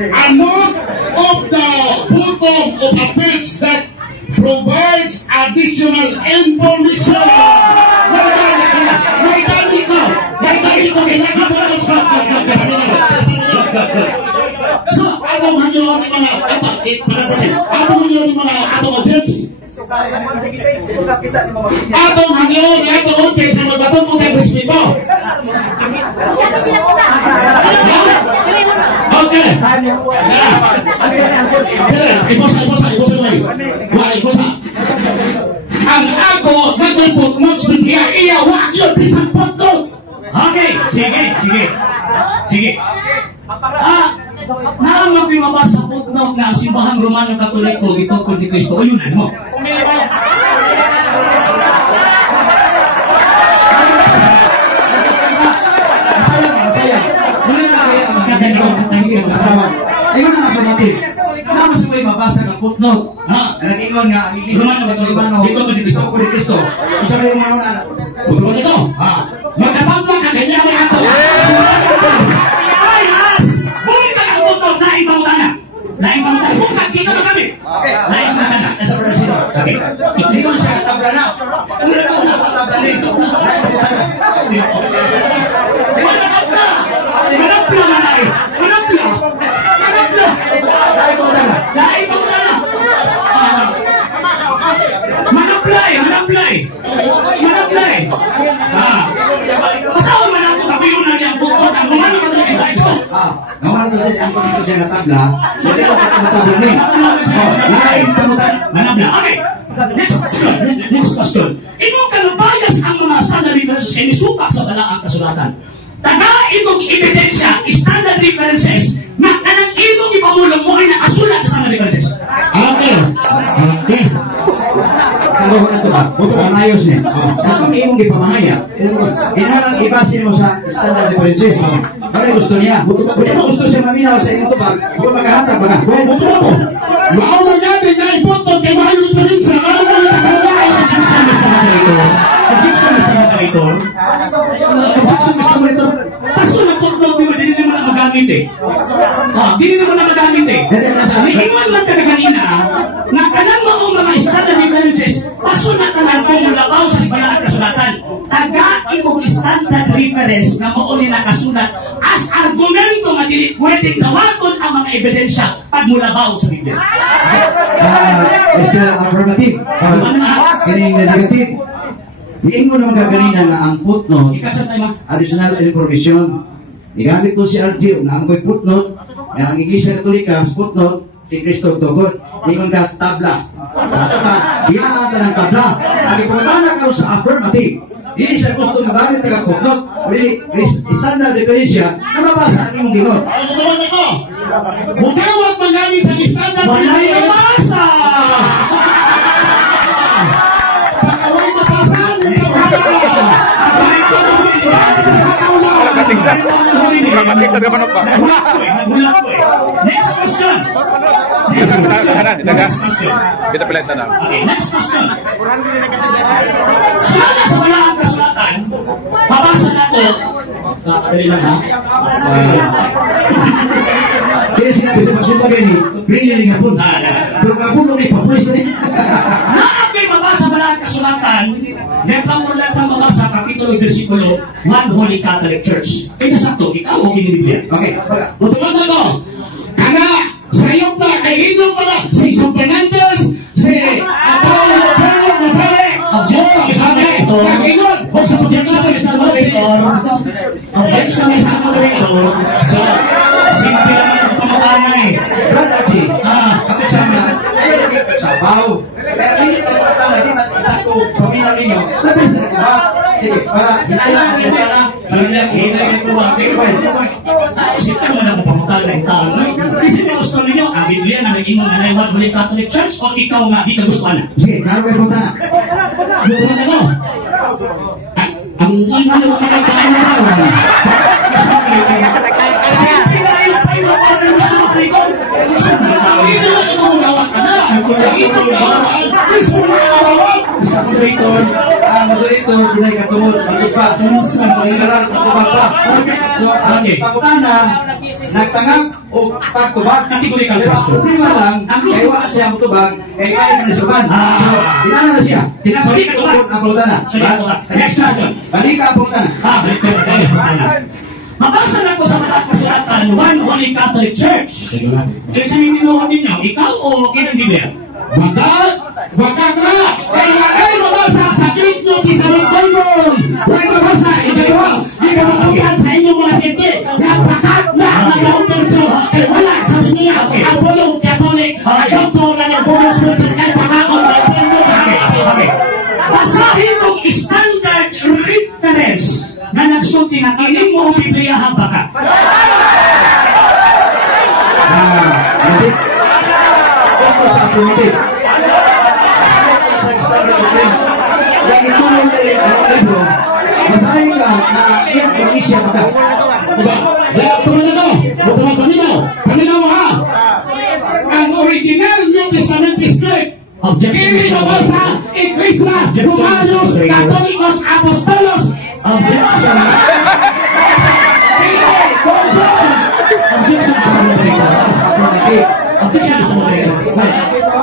A note of the footnote of a page that provides additional information. So, atong hangyon ng mga atong hangyon ng mga atong objects. Atong hangyon ng atong objects sa magbatong mo tayo respeto. Okay. Iposa. Ang ako nagpupot mo sa Biblia, iyawa yun bisang potong. Okay, sige. Naamang pinabasa sa footnote na simbahan Romano Katoliko gitungkol ni Kristo. O yun, ano mo? Ayun ang affirmative. Naman sa may mabasa ka footnote. Nag-ingon nga, ang ilisip Romano, Kristo ko ni Kristo. Kung sabi yung mga na, Puto nito. Magkatambang ka ganyan ang ato. Ay, as! Bumili ka ng footnote na ibang tana. Bukan, kita na kami. Lain na tana. nasa Brazil. Okay. Hindi ko siya katabla na. Hindi ko siya katabla na. Manapla na tayo. Manapla. Lain mo na. Manaplay. Pasaw man ako kapiyunan niyang bukod. Ang kumano ka tayo tayo. Ngawan ito siya, ang dito siya katabla. Hindi ko katabla ni. Lain kamutan. Manapla. Okay. Next question. Imo kanabayas ang mga standard references sa inisupak sa balaang kasulatan. Taga itong ebidensya, standard references, na kanang imong ipamulong mo ay nakasulat sa standard references. Okay. Ano ko na ito ba? Ang ayos niya. Kung imong ipamahaya, inalang ibasin mo sa standard references. Ano yung gusto niya? Kung gusto siya maminaw sa imong tubag, kung magkahatag ba na? Maawa natin na ipoto kay mahal ng Prinsa. Objection, Mr. Moderator. Paso na footnote mo, hindi naman na magamit eh. Hindi naman na magamit eh. Iwan lang ka na kanina, na kanang mga standard references, paso na kanang kung labaw sa balaang kasulatan. Taga ikong standard reference na mauli na kasulat as argumento nga dili pwedeng tawagon ang mga ebidensya pag mulabaw sa Biblia. Mr. Affirmative. Kining negative. Diin mo naman gaganina nga ang footnote, additional information. Igamit ko si RG, na ang ko'y footnote, na ang Iglesia Katolika, footnote, si Kristo Tugod. Ingon ka, tabla. Iyaan ng tabla. Nagipunta na ka sa affirmative. Hindi siya gusto magamit ng footnote. Really, standard referensya, nababasa ang imong gingon. Mugawat mangamit sa standard Wala nabasa! Nagulat ko eh. Next question. Next question. Okay, next question. Sana sa wala ang kasulatan, mabasa na ko. Dali lang ha. Kaya sinabi sa pagsubag ni Prilili nga po. Pero nga po nung ipapulis na rin. Naapay mabasa wala ang kasulatan, lepang mabasa kapitulo versikulo 1 Holy Catholic Church. Ito sakto, ikaw o binibigyan? Okay, Butuan na to. Kana, sa iyo pa, kay inyong pala, si San Fernandez, si Atao Lopero, Mapere, Kakingon, o sa Objection sa moderator. Objection sa moderator. Simple naman ang pamawana eh. Brad Archie, ako sama, sabaw. Kaya hindi pa matala, hindi matala ko pamilang ninyo. Labi sa nagsawa. Sige, para hinayang ang pamutala. Hinayang ko ba? Isipin mo na kung pamutala ng tao. Kasi may gusto ninyo, ang Biblia na naging mga naiwan Holy Catholic Church o ikaw nga di ka gusto na? Sige, karo kayo pamutala. Butuan na to. Ang ino ng mga kaalaman. Moderator, dunay katungod, matupad, sa panginaran, matubag pa. So, ang pangutana, nagtangak o pagtubag. Categorical question. Problema lang, kaya wala siya matubag, kaya kaya na nasuban. So, dinala na siya. Tinasali ka tubag ang pangutana. Next question. Balik ka ang pangutana. Mabasa na ko sa mga kasulatan, 1 Holy Catholic Church. Kasi tinuha ninyo, ikaw o kinang Biblia? Wagka ka! Kaya ay mabasa sa Grito di sa Bible! Huwag mabasa! Ikaw, di ka matukan sa inyong mga sente! Napakat na magawang perso! Ay wala! Sabi niya, ang pulong Catholic, ayaw to na ng pulong sultan kay pakakot ng pulong. Basahin mong standard reference na nagsulti na kiling mo ang Biblia haba ka. Committee. Yang itu menjadi libro. Masalah na yang Indonesia maka. Kaya tumanan ko. Kanino mo ha? Ang original New Testament script. Hindi mabasa Iglesia, Romanos, Katolikos, Apostolos. Objection. Objection sa moderator.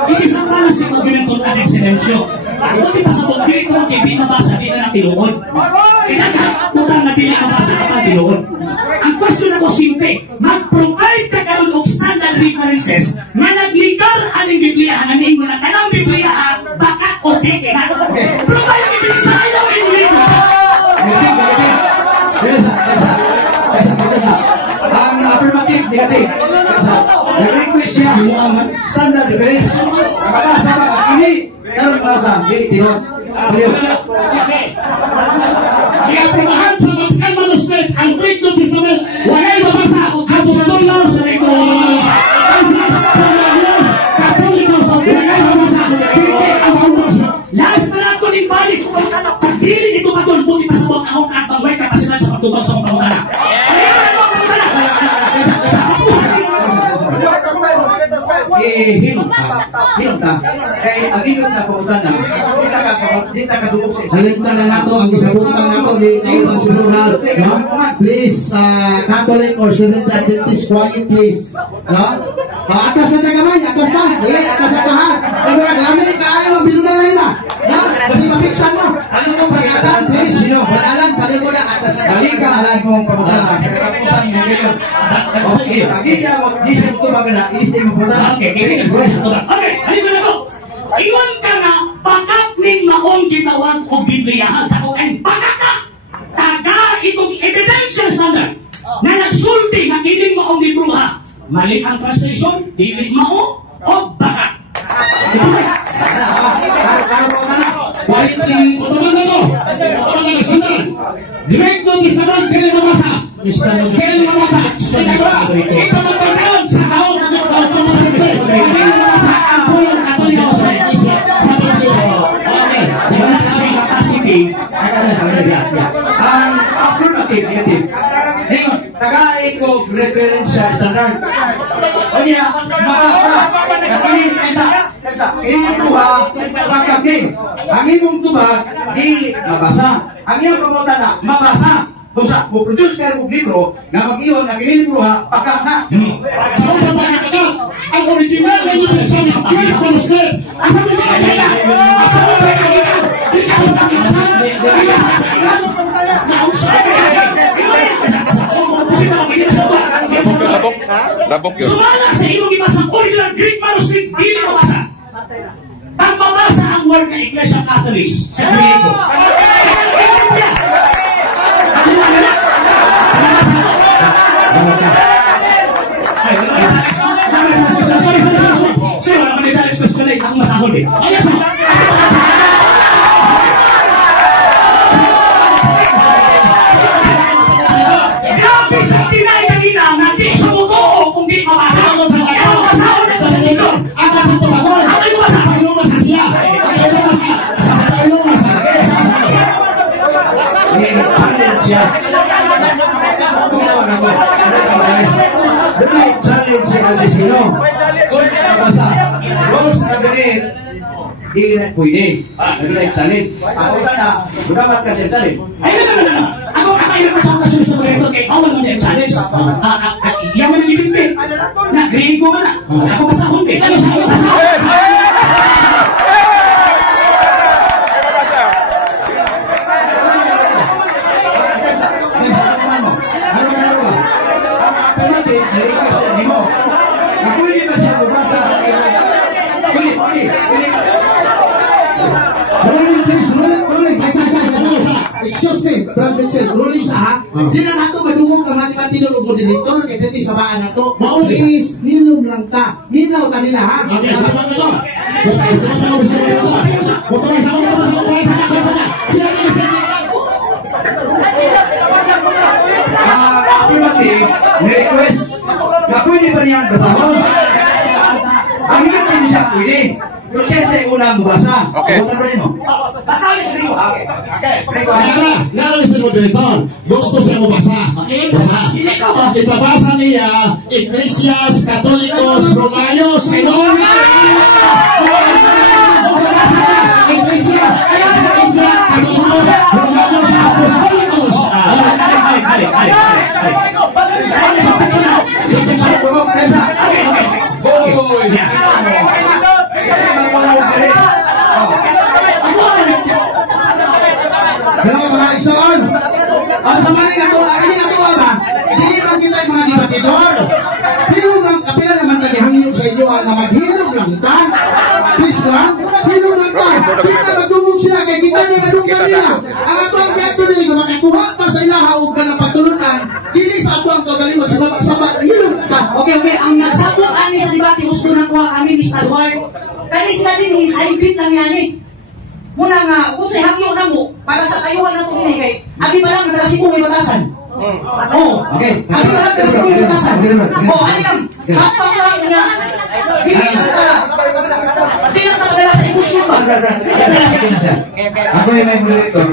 Hindi sa mga si Magbimentong at Excellencio. Ako di pa sa Magbimentong kung hindi nabasa, hindi na tinuod. Pinagkakutan na hindi nabasa kapag tinuod. Ang question ako simple, mag-provide ka karoon og standard references na nagligar aning Biblia, nanin mo na tanang Biblia, baka o teke. Provide ang Biblia sa ayaw in libro. Ang affirmative, negative. Nag-request siya. Standard reference. Makabasa ba? Ini. Pero makabasa. Hindi, tinod. Iaprobahan sa Vatican Manuscript ang Greek New Testament. Wala'y mabasa Apostolos, Katolikos, wala'y mabasa. Hindi ang pangboso. Last na lang ko ni Balis kung ano, pagdili nito matulbuti pa sa mga akong katangway kapasilan sa pagtubag sa mga pangana. Hilong ta. Kaya ang hilong na pamutan na, hindi na katubog sa isa. Salita na nato ang gisabutan nato ni Ivan Subrunal. No? Please, Catholic or Seventh Adventist, quiet please. No? Atas na tagamay, atas na. Dili, atas na ha. Pero nagami, kaayo ang binunalay na. No? Kasi mapiksan mo. Ano mong pagkatan, please. Sino? Panalan, panin mo na atas na. Dali ka alam mo ang pamutan na. Sa katapusan niya ngayon. Okay, hindi ka mag-isip ko magana, isip mo pamutan. Okay, halika na ko. Iwan ka na, pakat ning maong gitawag o Biblia sa kukay. Pakat na! Taga itong evidential standard na nagsulti na kining maong libruha. Mali ang translation, dili mao o bakat. Utuman na to. Utuman na sandaran. Direct New Testament, kailan mabasa? Kailan mabasa? Ito magkakaroon sa taon na kailan mabasa ang pulong Katolikos sa Ang affirmative, negative. Ngayon, taga-ik reference sa standard. O niya, mabasa. Ini tuha, pagkakit. Ang imong tubag, dili mabasa. Ang iyong promotan na, mabasa. Kung sa, produce kayo ng libro, na mag-iwan na kinilibro ha, pagkakna. Sa unang pagkakita, ang original na yung sa Greek manuscript. Asa mo siya kaya? Asa mo siya kaya? Di ka sa kinasal? Di ka sa kinasal? Nausay! Labok yun. Sumala sa imong ibasang original Greek manuscript, dili mabasa. Ang mabasa ang word na Iglesia Catholic sa Griego. Sorry, wala manitalis ko sa kanay. Ako masahol eh. Grabe sa tinay kanina na di siya motoo kung di mabasa. Ako masahol na sa kanino. Ako sa tumagon. Ako yung mabasa. Ako yung mabasa siya. Ako yung mabasa. Ako yung mabasa. Challenge siya. Dahil challenge si Albisino. Kung nabasa, rules na ganit, hindi na pwede. Nagulay challenge. Ako na, budamat ka siya challenge. Ay, no. Ako kakailan ko sa okasyon sa mga ito kay awal mo na yung challenge. Iyan mo na libintin. Na-grade ko man na. Ako masahol eh. Excuse me, Brother Chel, ruling sa ha? Di na nato madungong ka mati-mati ng moderator kaya dito sa baan na to. Please, nilom lang ta. Minaw ta nila ha? Okay, dapat na to. Affirmative, request. Na pwede ba niyang basahon? Ang hindi siya pwede. Pero siya sa unang mabasa. Okay. Bukan rin mo. Basahin sa iyo. Naroon sa moderator. Gusto siya mabasa. Basa. Ipabasa niya Ecclesias Catholicos Romanos. Ecclesias Catholicos Romanos Apostolicos. Hello mga igsoon. Sa maling ako ba? Hindi lang kita yung mga debatidor. Sino lang kapila naman nagihangyo sa inyo na maghilog lang ta? Please lang. Sino lang ta? Hindi na magdungog sila kay kita niya madunggan nila. Ang ato ang gato nila makakuha pa sa ilaha o ka na patulunan. Dili sa ato ang kagaling magsabak hilog ta. Okay. Ang nagsabot kami sa debate, gusto na kuha kami ni Salwar. Kaya sila din, isaibit lang yan eh. Muna nga, kung sa hangyo na mo, para sa kayuhan na ito kay abi pa lang, nagdala si Kuya Batasan. Okay. Abi pa lang, nagdala si Kuya Batasan. Ano lang, kapag lang niya, hindi lang nagdala sa ikusyon ba? Ako yung may moderator.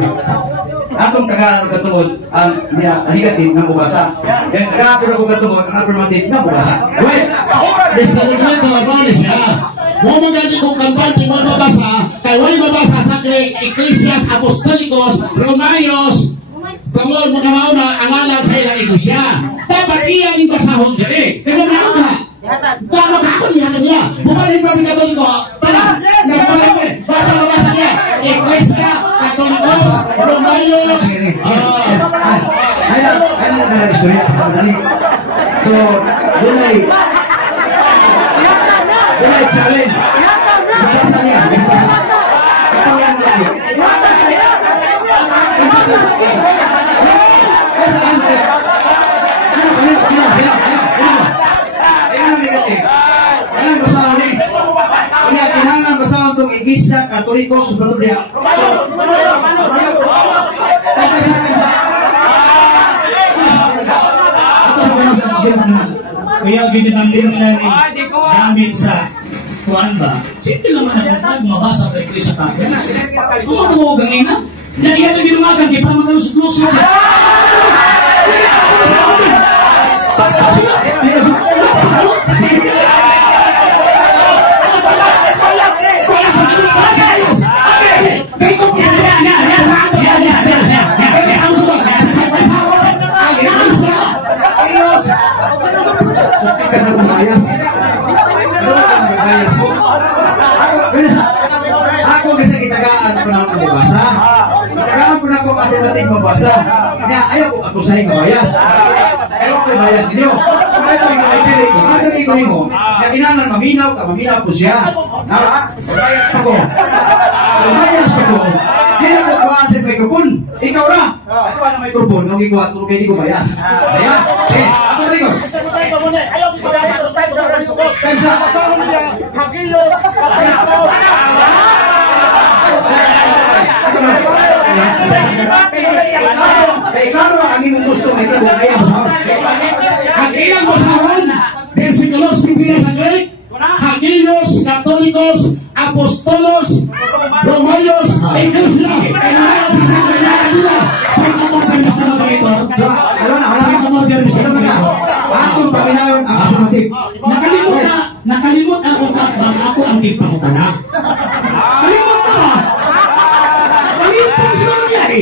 Atong taga-katungod ang negative na mubasa. Yan taga-katungod ang affirmative na mubasa. Wait! Mr. Ricardo, ano siya? Mo maganda kung kampante mo mabasa, kay way mabasa sa Ecclesias Apostolicos Romanos. Tungod mo na ang alam sa ilang iglesia. Dapat iyan yung basahon diri. Pero naon ka? Tama ka ako niya. Bumalik pa yung Katoliko. Tara, nagpalami. Basta mabasa niya. Ecclesia Katolikos Romanos. Ayan na istorya. So, dunay challenge. Mabasa niya. Iglesia Katolikos seperti dia. Kaya ginamit nila ni gamit sa kuwan ba? Simple naman ang mabasa kay Iglesia Catholic. Kung matuwag ang ina, dahil yan ang ginumagan, di pa makalusot-lusot. Ako kasi kitagaan ko na ako mabasa. Kitagaan ko na ako matulating mabasa. Kaya ayaw ko ako sa'yo mabayas. Ayaw ko bayas ninyo. Kaya ko yung naipili ko. Ang pili ko ninyo, na kinangan maminaw ka, maminaw po siya. Bayas pa ko. Bayas pa ko. Kaya ko kuhaan sa microphone. Ikaw na. Ano ba na microphone? Nung ikuha ko, hindi ko bayas. Kaya, ako rin ko. Ayaw ko sa time sa Time sa. Hagilos. Kaya klaro ang imong gusto may kabo kaya mo sa. Ang ilang basahan, versikulos Biblia sa Greek, Hagilos, Katolikos, Apostolos, Romayos, Iglesia. Akong paminayon ang affirmative. Nakalimot ang utak bang ako ang tigpakutana. Kalimot ka ba? Kalimot ka sa mga nangyari.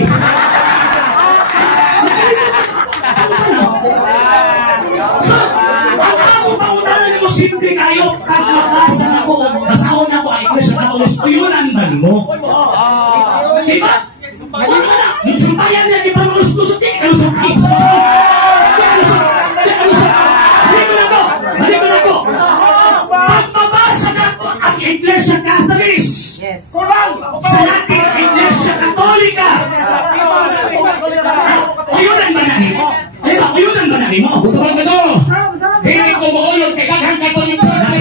So, ang akong pangutanan mo simple kayo kag makasan ako o masahon ako ay Iglesia Katolik o yun ang bali mo. Diba? Wala na. Yung sumpayan niya, di pa maluskusot din. Kalusot. Balik ko. Pagmabasa na ko ang Iglesia Catholic. Sa ating Iglesia Katolika. Ayunan ba nahin mo? Butuan ka to. Hindi ko maulog kay Daghang Katolik. Hindi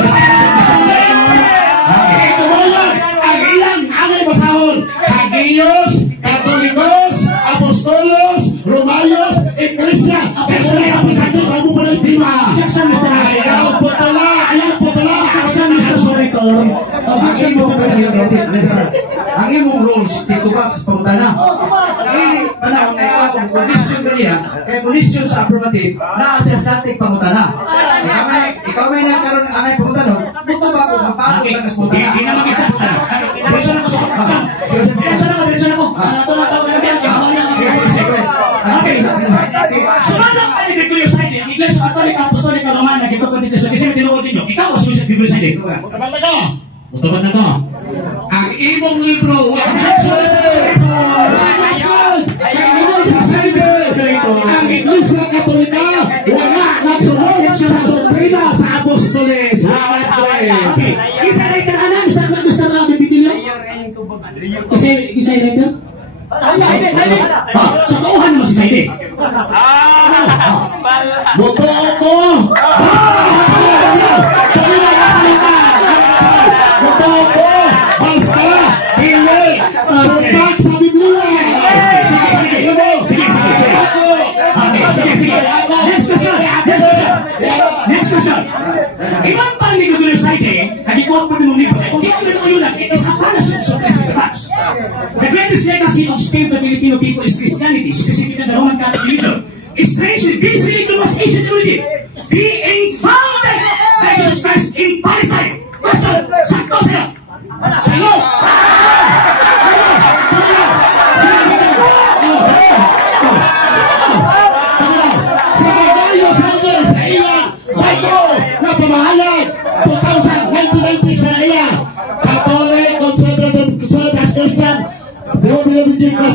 ko maulog. Ang ilang angay basahon. Hagios, Katolikos, Apostolos, Romayos, Iglesia. Kaya sa mga pisagin, bago pa ng bima. Ayaw po tala. Ang imong rules dito ba sa pangutana? Hindi panahon na ikaw kung condition kaniya, kaya condition sa affirmative na sa static pangutana. Ikaw may nagkaroon ng angay pangutana, buto ba kung paano ka sa pangutana? Hindi na mag-example. Diretso na ko. Ito na tawag na yan. Sumalang ka ni Gregorio Saide, ang Iglesia Katolika, Apostolika, Romana, ito ko dito sa Iglesia tinuod ninyo. Ikaw ang sumisip Gregorio Saide. Butuan na to. Ang imong libro, ang Iglesia Katolika, wala nagsunod sa doktrina sa Apostoles. Okay. Isa rin ka alam, gusto na bibitin lang? Isa rin ka? Sa kauhan mo si Saide. Boto ako! Boto ako! Basta! Hindi! Suntak sa Biblia! Sige. Next question. Iwan pa ni Gregorio Saide, nagikuha po din ng libro. Kung di ko rin kayo lang, it is a fallacy of the facts. The greatest legacy of Spain to the Filipino people is Christianity, specifically the Roman Catholic religion. Especially this religion was ancient origin, being founded by Jesus Christ in Palestine. Question, sakto sa'yo. Sa'yo! Pamahalag 1990 sa iya Catholic, Conservative, Christian, they will be Jesus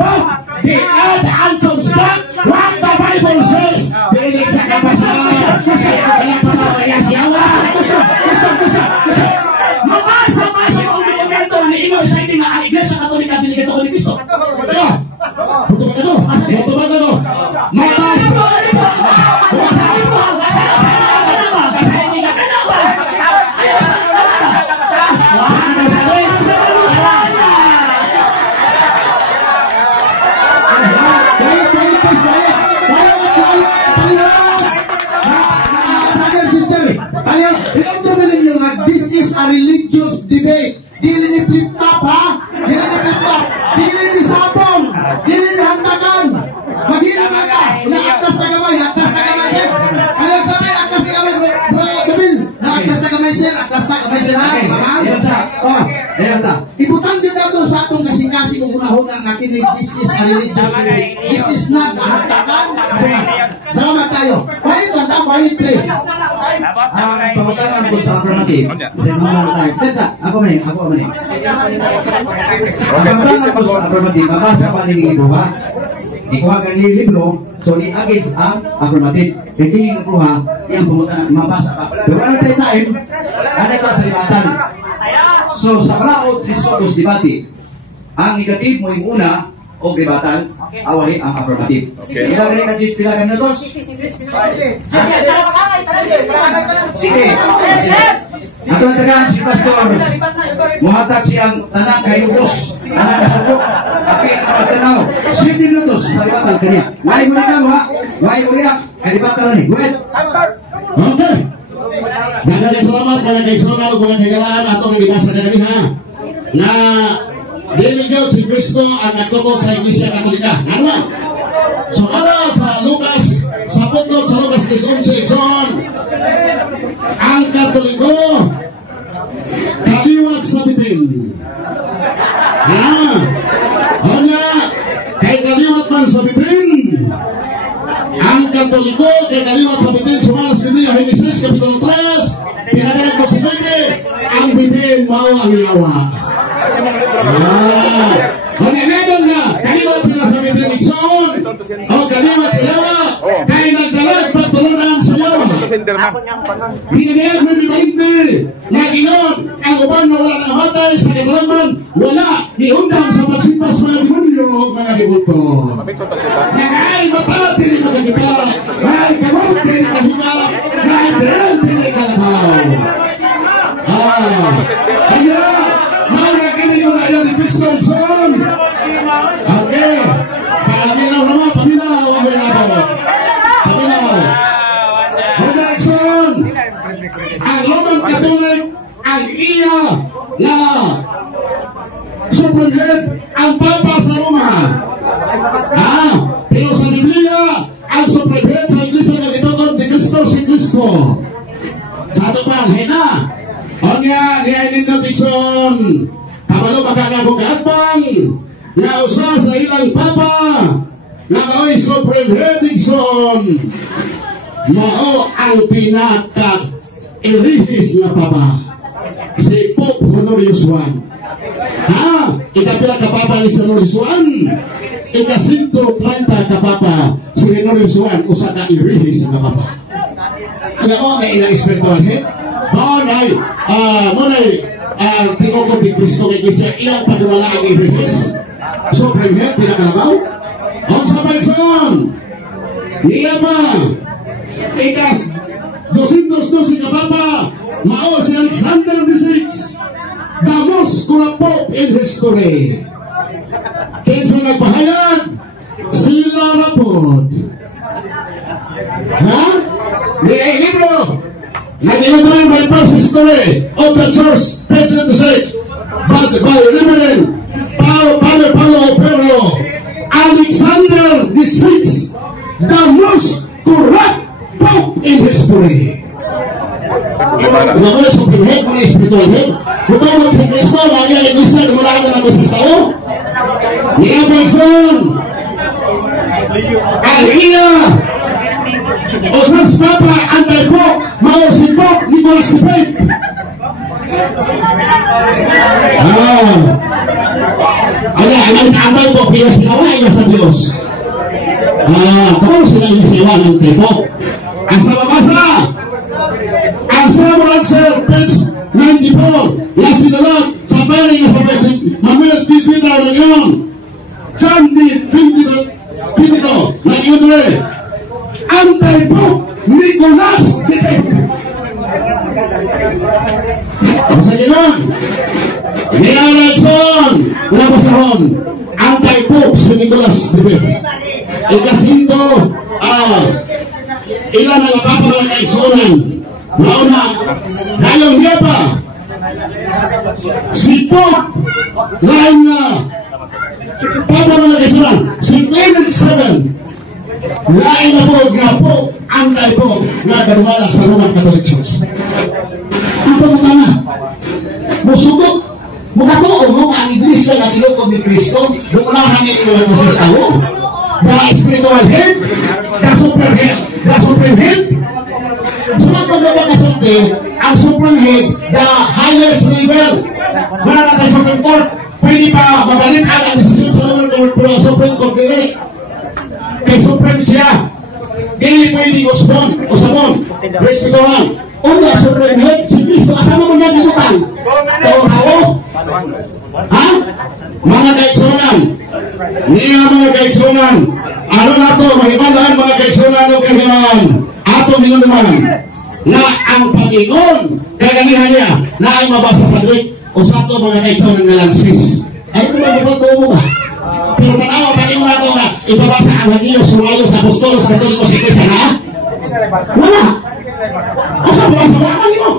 but they add and subtract what the Bible says. They sa kapasahan Mabasa mo ang dokumento ni Iglesia Saide nga ang Iglesia Katolika binigyan ko ni Cristo. This is a religious debate. Dili ni flip-top ha? Dili ni flip-top. Dili ni sabong. Dili ni hantakan. Maghilang ka. Inaaktas na gamay. Aktas na sila, mga. Oh, Ayan ta. ibutang din nato sa atong kasing-kasing kung unahon ang akin this is a religious meeting. This is not a hatakan. Salamat tayo. Quiet lang ta, quiet please. Ang pagkakaan ko sa affirmative, sa mga time. Teka, ako man. Ang pagkakaan ko sa affirmative, mabasa pa nila ito ha. Ikuha ka nila libro, so ni against ang affirmative. Hindi nga kuha, yung pumunta, mabasa ka. Pero ano tayo time, ano ito sa libatan. So, sa Paraod Trisotos debate, ang negative mo yung una, o debatan, awahin ang affirmative. Okay. Ikaw rin ka-judge pila kami na to? Sige. Ato na tagaan si Pastor, muhatag siyang tanang kayubos, tanang kasuko, kapit na magtanaw. 7 minutos sa libatan kanya. May mo rin ha? May mo rin ha? Kalibatan na ni. Go ahead. Okay. Daghang salamat mga kaisunal ug mga kaigalaan atong gibasa kanina na diligaw si Kristo ang nagtukod sa Iglesia Katolika. Ano? So ara sa Lucas, sa putnot sa Lucas 11:11, ang Katoliko kaliwat sa bitin. Ano? Kay kaliwat man sa bitin. Ang Katoliko kay kaliwat sa bitin, sumalas kini Genesis Kapitulo 3, pinadala ko si Bebe, ang bitin mao ang yawa. Mananadon na, kaliwat sila sa bitin Nixon, o kaliwat sila, kaya nagdalag pagtulunan sa yawa. Pinadala mo ni Bainte, na ginon, ang uban na wala ng hatay sa kagalaman, wala, niundang sa pagsipas mga demonyo, mga dibuto. Nakaay mapati ni magagita, nakaay kamunti ni kasuka, nakaay berante ni kalabaw. Kaya, mga yung ayaw ni Kristo Son. Okay, paminaw naman, paminaw ang mga nato. Paminaw. Handa Son, ang Roman Catholic, ang iya na Supreme Head, ang Papa sa Roma. Pero sa Biblia, ang Supreme Head sa Iglesia na gitotod ni Kristo si Kristo. Sa ato pa, hena. O niya nindot Dixon, kabalo makakabugatpang, nga usa sa ilang Papa, nga kaoy Supreme Head Dixon, mao ang pinaka-irihis na Papa, si Pope Honorius I. Ikapila ka Papa ni Honorius I, ika-130 ka Papa, si Honorius I, usa ka irihis na Papa. Ano o, na ilang spiritual head? Monay, tinukod ni Kristo kay Iglesia, ilang pagwala ang irihis? Supreme Head, pinakalabaw? On sa Paison, niya pa, ikas, 212 ka Papa, mao si Alexander VI, the most corrupt Pope in history. Kaysa nagpahayag, sila rapod. May libro, nag-ilabay by past history of the church, present the church, but by Reverend Padre Paulo Pedro, Alexander VI, the most corrupt Pope in history. Mga Supreme Head, mga spiritual head, kung si Kristo, lagi ang Iglesia, mula ka na sa tao. Niya Benson, Alina, Osas Papa, Anti-Pope, mao si Pope Nicolas V. Anti-Pope, iya sinawa, iya sa Diyos. Kung sila yung siwa ng Anti-Pope. Ang sa mamasa, ang sa Answer, page 94, la sinalat, sa pari nga sa page, Manuel P. Peter ngayon, John D. Pinito, nagyon rin, Anti-Pope Nicolas V. Ang sa gano'n, Nilalagson, Labasahon, Anti-Pope si Nicolas V. Ikasinto, ilan ang mga kaisunan, mauna, ngayon niya pa, si Pope, ngayon na, Papa mga kaisunan, si Clement VII, lain na po, nga po, Anti-Pope, na karumala sa Roman Catholic Church. ang pamutana. Musubok, mukatuo mo ang iglesia na tinukod ni Kristo, dumulahan niya ito na sa tao. The spiritual head, the super head, the supreme head. Sunod ko ba kasunti, ang supreme head, the highest level. Wala na tayo Supreme Court, pwede pa babalik ang desisyon sa Supreme Court dili. Kay supreme siya. Dili pwede usabon, respetuhan. Una supreme head, si Kristo, asama mo na nagutan. Tao. Ha? Mga kaigsunan, niya mga kaigsunan, ano na to, mahimalaan mga kaigsunan o kahimalaan, atong hinunuman, na ang Panginoon, kaganihan niya, na ay mabasa sa Greek, o sa to mga kaigsunan nga langsis. Ay, kung magpapatuo mo ba? Pero tanawa, Panginoon na to na ipabasa ang Hagiyos, Sumayos, Apostolos, Katolikos, Iglesia na? Wala. Asa ba sa mga mo?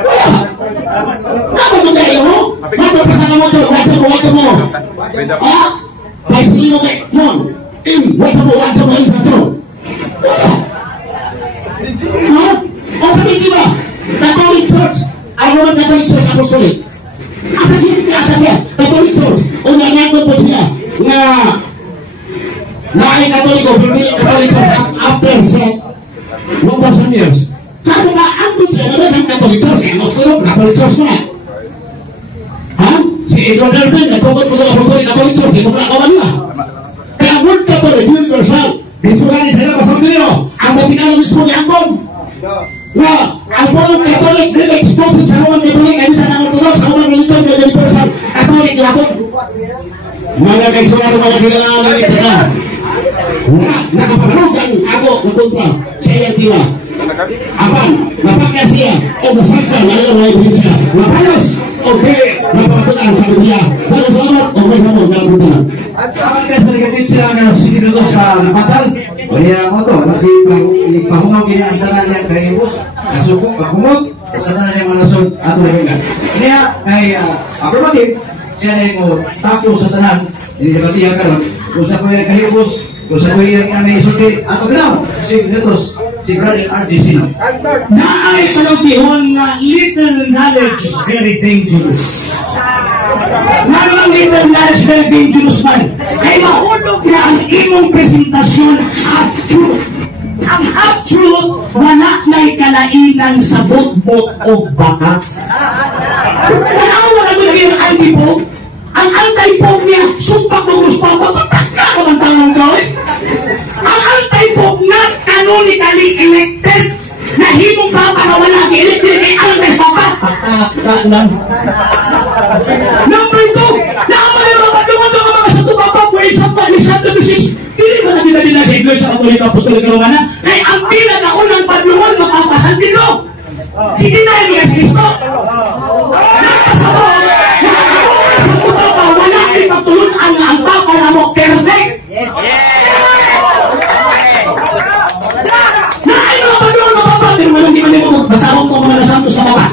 Wala. Kapag mo kayo mo? Magpapasana mo ito, watsa mo. Ah? Paisipin mo kayo, mon. Watsa mo, ito. Wala. Ha? O sabi di ba? Catholic Church, ang Roman Catholic Church Apostolic. Asa siya? Catholic Church. Una nato po siya na ay Katoliko, Catholic Church after 1,000 years. Sabi ba, ang siya ng Catholic Church, Catholic Church na. Ha? Si Edward Elvin, nagpukot mo ng Catholic Church, hindi mo kinakawan nila. Kaya ang word Catholic, universal, bisulani sa ilang pasangdino, ang Vaticano mismo ni Angkong. Na, ang buong Catholic, hindi exposed sa Roman Catholic, ay isa ng Orthodox, sa Roman Religion, kaya universal, Catholic, yapon. Mga kaisungan, mga kailangan kita. Nakaparugan ako ng kontra sa iyang tila. Apan, napakya siya o masaktan na iyong mga probinsya. Napayos o kaya napakatunan sa dunia. Pero salamat o may sabon na nabutunan. At akan ka sa negatif sila na siniluto sa napatal. Kaya mo to, pahungaw kinaantanan niya kay Ibus. Nasukong, pagpungot, sa tanan niya mga nasod at ulihingan. Kaya kay affirmative, siya na yung tapo sa tanan, hindi nabatihan ka ron. Kung sa kuya kay Ibus, kung sa kuya kaya may isulti, ato ginaw, si Brother RDC. Na ay panagtihon nga little knowledge is very dangerous. Ang little knowledge very dangerous man. Kay mahulog na ang imong presentasyon half-truth. Ang half-truth, wala may kalainan sa bot-bot o baka. Wala ko lagi yung anti-pope. Ang anti-pope niya, sumpak mo papa, pataka ko ang tanong gawin. Ang anti-pope not canonically elected, na himong papa na wala elected, ay antes papa. Pataka lang. Number 2, naaman na mga patungod ng mga sa papa, for example, ni Santo Bisis, hindi ba na nila sa Iglesia Catholic Apostolic Romana, kaya ang pila na unang padlungan mapapasandino. Hindi na yung mga Kristo. Nakasabot. Wala ay matulun ang papa na mo perfect. Yes. Na ay mga padulong mga papa, pero walang di man yung basawang ko mga nasanto sa baba.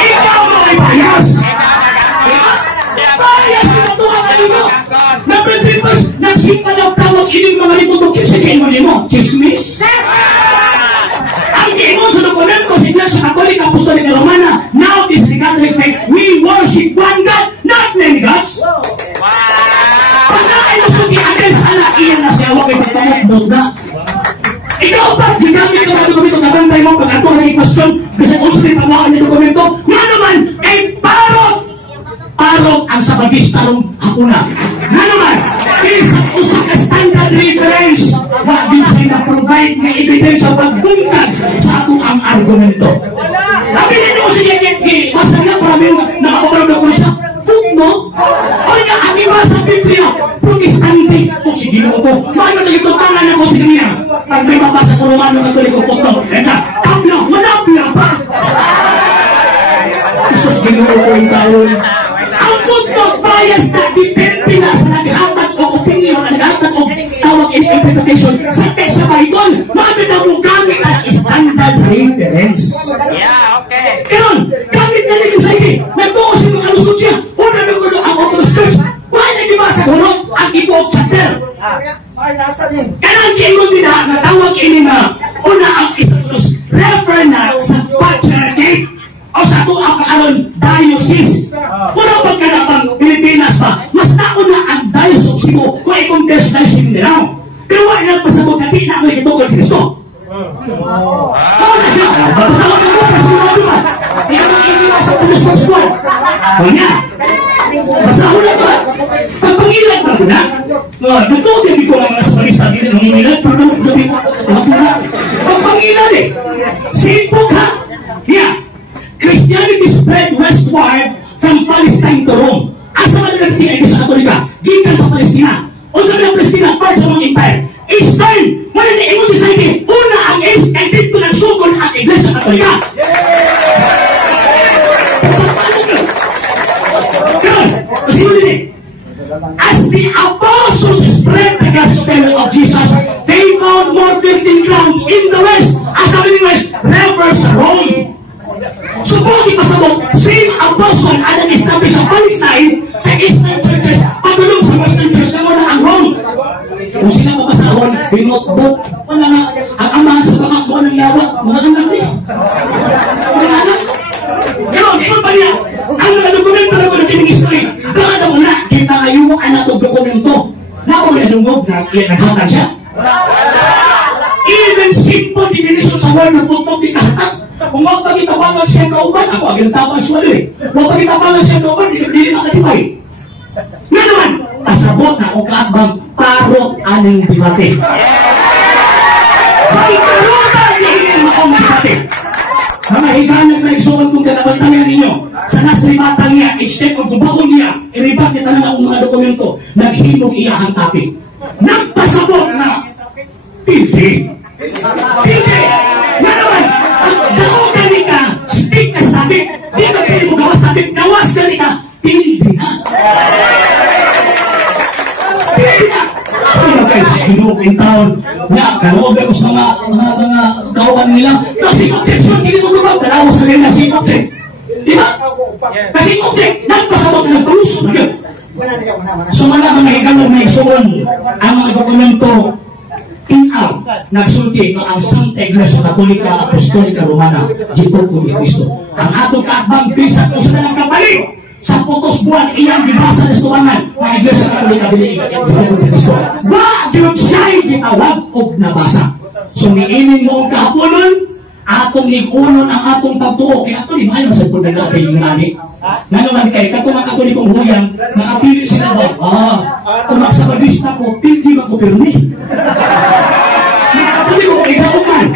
Ikaw mo ay bias. Bias ito tuwa ka nyo. Number 3 was, nagsimpa daw tawag ining mga limutok kinsikin mo nimo. Chismis? Ang imo sa dokumento sa Iglesia Catholic Apostolic Romana, now is the Catholic faith, we worship one God, not many gods. Pagka ay nasuki agad sana, iyan na siya, huwag ay pagpapagod na. Ikaw ba, ginamit ko ang dokumento, nabantay mo, pag ako ang ipasyon, kasi kung sa'yo paglawan ng dokumento, nga naman, ay parot ang sabagistarong hakuna. Nga naman, isa ka standard reference, wag din sa'yo na-provide na evidence sa pagbungkag sa atong ang argumento. Nabilin mo siya masa nga marami nakapaparod ako siya. Footnote? O nga, ang iba sa Biblia, protestante. So, sige na ko. Mano na ito, tangan ako sa kanya. Pag may mabasa ko Romano Katoliko, footnote. Kaya tabla, manapla pa. Isos, ginoo ko yung taon. Ang footnote bias na depende na sa naghatag o opinion, naghatag o tawag in interpretation sa text sa Bible. Mabit na mong gamit ang standard reference. Yeah, okay. Karon, gamit na nito sa ini. Nagtuo si mga lusot siya. Una nang gulo ang Orthodox Church. Wala di ba sa gulo ang ibog chapter. Kanang kingon din na tawag ini na una ang Istatus refer na sa patriarchy. Quezon Diocese. Muna pagkanapang Pilipinas ba, mas nauna ang Diocese of Cebu kung i-compare sa Diocese of Mindanao. Pero wala nagpasabot na di na ako ikitukol Kristo. Kau na siya, pasawag ka mo, pasigurado ba? Ikaw ang ikiwa sa pulis-pulis-pulis. Kanya, pasawag na ba? Pagpangilan ba na? Nagtawag ko lang sa balista dito ng inilan, pero gabi ko na. Pagpangilan eh. Simple ka. Yeah. Christianity spread westward from Palestine to Rome. Asa man nagtingin ay sa Katolika, gikan sa Palestina. O sa mga Palestina, part sa mga empire. Eastern, wala na English society. Una ang East, and dito nagsugod ang Iglesia Katolika. Ganun. Kasi mo din eh. As the apostles spread the gospel of Jesus, they found more fertile ground in the West. As sabi ni West, refers Rome. So kung ipasabot, same apostle ang nag-establish sa Palestine, sa Eastern churches, pagulong sa Western church na wala ang Rome. Kung sila mapasahon, binotbot, wala nga, ang amahan sa mga kuha ng yawa, mga anak niya. Mga anak. Ganon, ikaw pa niya, ang mga dokumento na ko na kining history, baka na muna, kita ngayon ang natong dokumento, na ako nadungog na naghatag siya. Even simple definition sa word ng putpok di kahatag. Kung magpagitabangan siya kauban, ako agad tapos wala eh. Magpagitabangan siya kauban, hindi makatify. Nga naman, pasabot na kung kaabang parot aning debate. May karotan hindi akong debate. Mga higanag na isuon kong kanabantangan ninyo, sa naslimatang niya, i-step o kubaon niya, i-rebat niya talaga ang mga dokumento, naghimog iya ang topic. Nagpasabot na, pildi. Pildi. Nga naman, daog gani ka, stick ka sa topic, di ka pwede mo gawas topic, gawas gani ka, pildi na. Pildi na. Ano kayo sa sinuk in town, na kaloob ako sa mga kawan nila, kasi objection, hindi mo gawa, dalawa sa nila, si object. Diba? Kasi object, nagpasabot na nagpaluso na yun. So wala ka mahigalang na isuon ang mga dokumento tinaw, nagsulti ang Santa Iglesia Katolika Apostolika Romana dito ko ni Cristo. Ang atong kaabang bisat o sa nalang kapalit sa putos buwan iyang gibasa na istuangan ng Iglesia Katolika dito ko ni Cristo. Wa diyon siya'y gitawag o nabasa. So niinin mo ang kahaponon, atong ligunon ang atong pagtuo. Kaya ito, limayan sa punta natin yung nani. Na naman kayo, katong mga katolikong huyang, nakapili sila ba? Kung magsabagista ko, pildi magkupirni. Mga katolikong ikauman.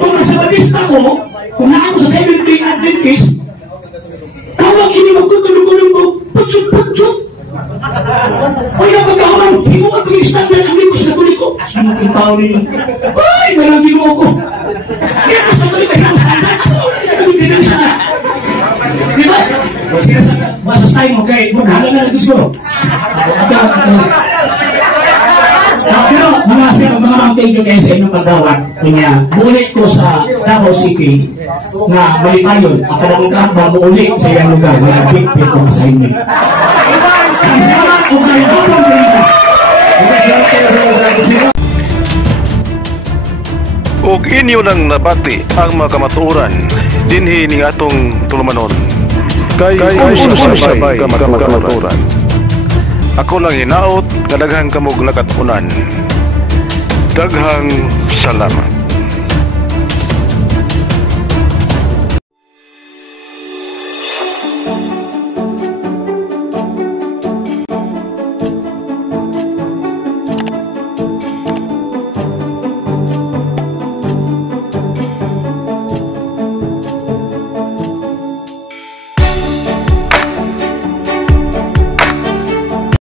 Kung magsabagista ko, kung naano sa Seventh-day Adventist, tawag ini magkutulong-tulong ko, putsuk-putsuk. Kaya pagkawan, hindi mo ang standard ang limos na tuliko. Kasi mga tao ninyo, ay, walang ginoo ko. Kaya mas natuloy kayo ang standard, kasi wala siya kami dinasa. Diba? Masasay mo kay, maghalang na gusto. Pero mga sir, mga thank you kayo sa inyong pagdawat. Kanya, buulit ko sa Davao City na malipayon, ang panamungkap ba buulit sa iyang lugar, mga big people assignment. Salamat kung kayo doon sa Og inyo nang nabati ang mga kamatuoran dinhi ning atong tulumanon. Kay usay kamatuoran. Ako lang hinaot nga daghang kamog nakatunan. Daghang salamat.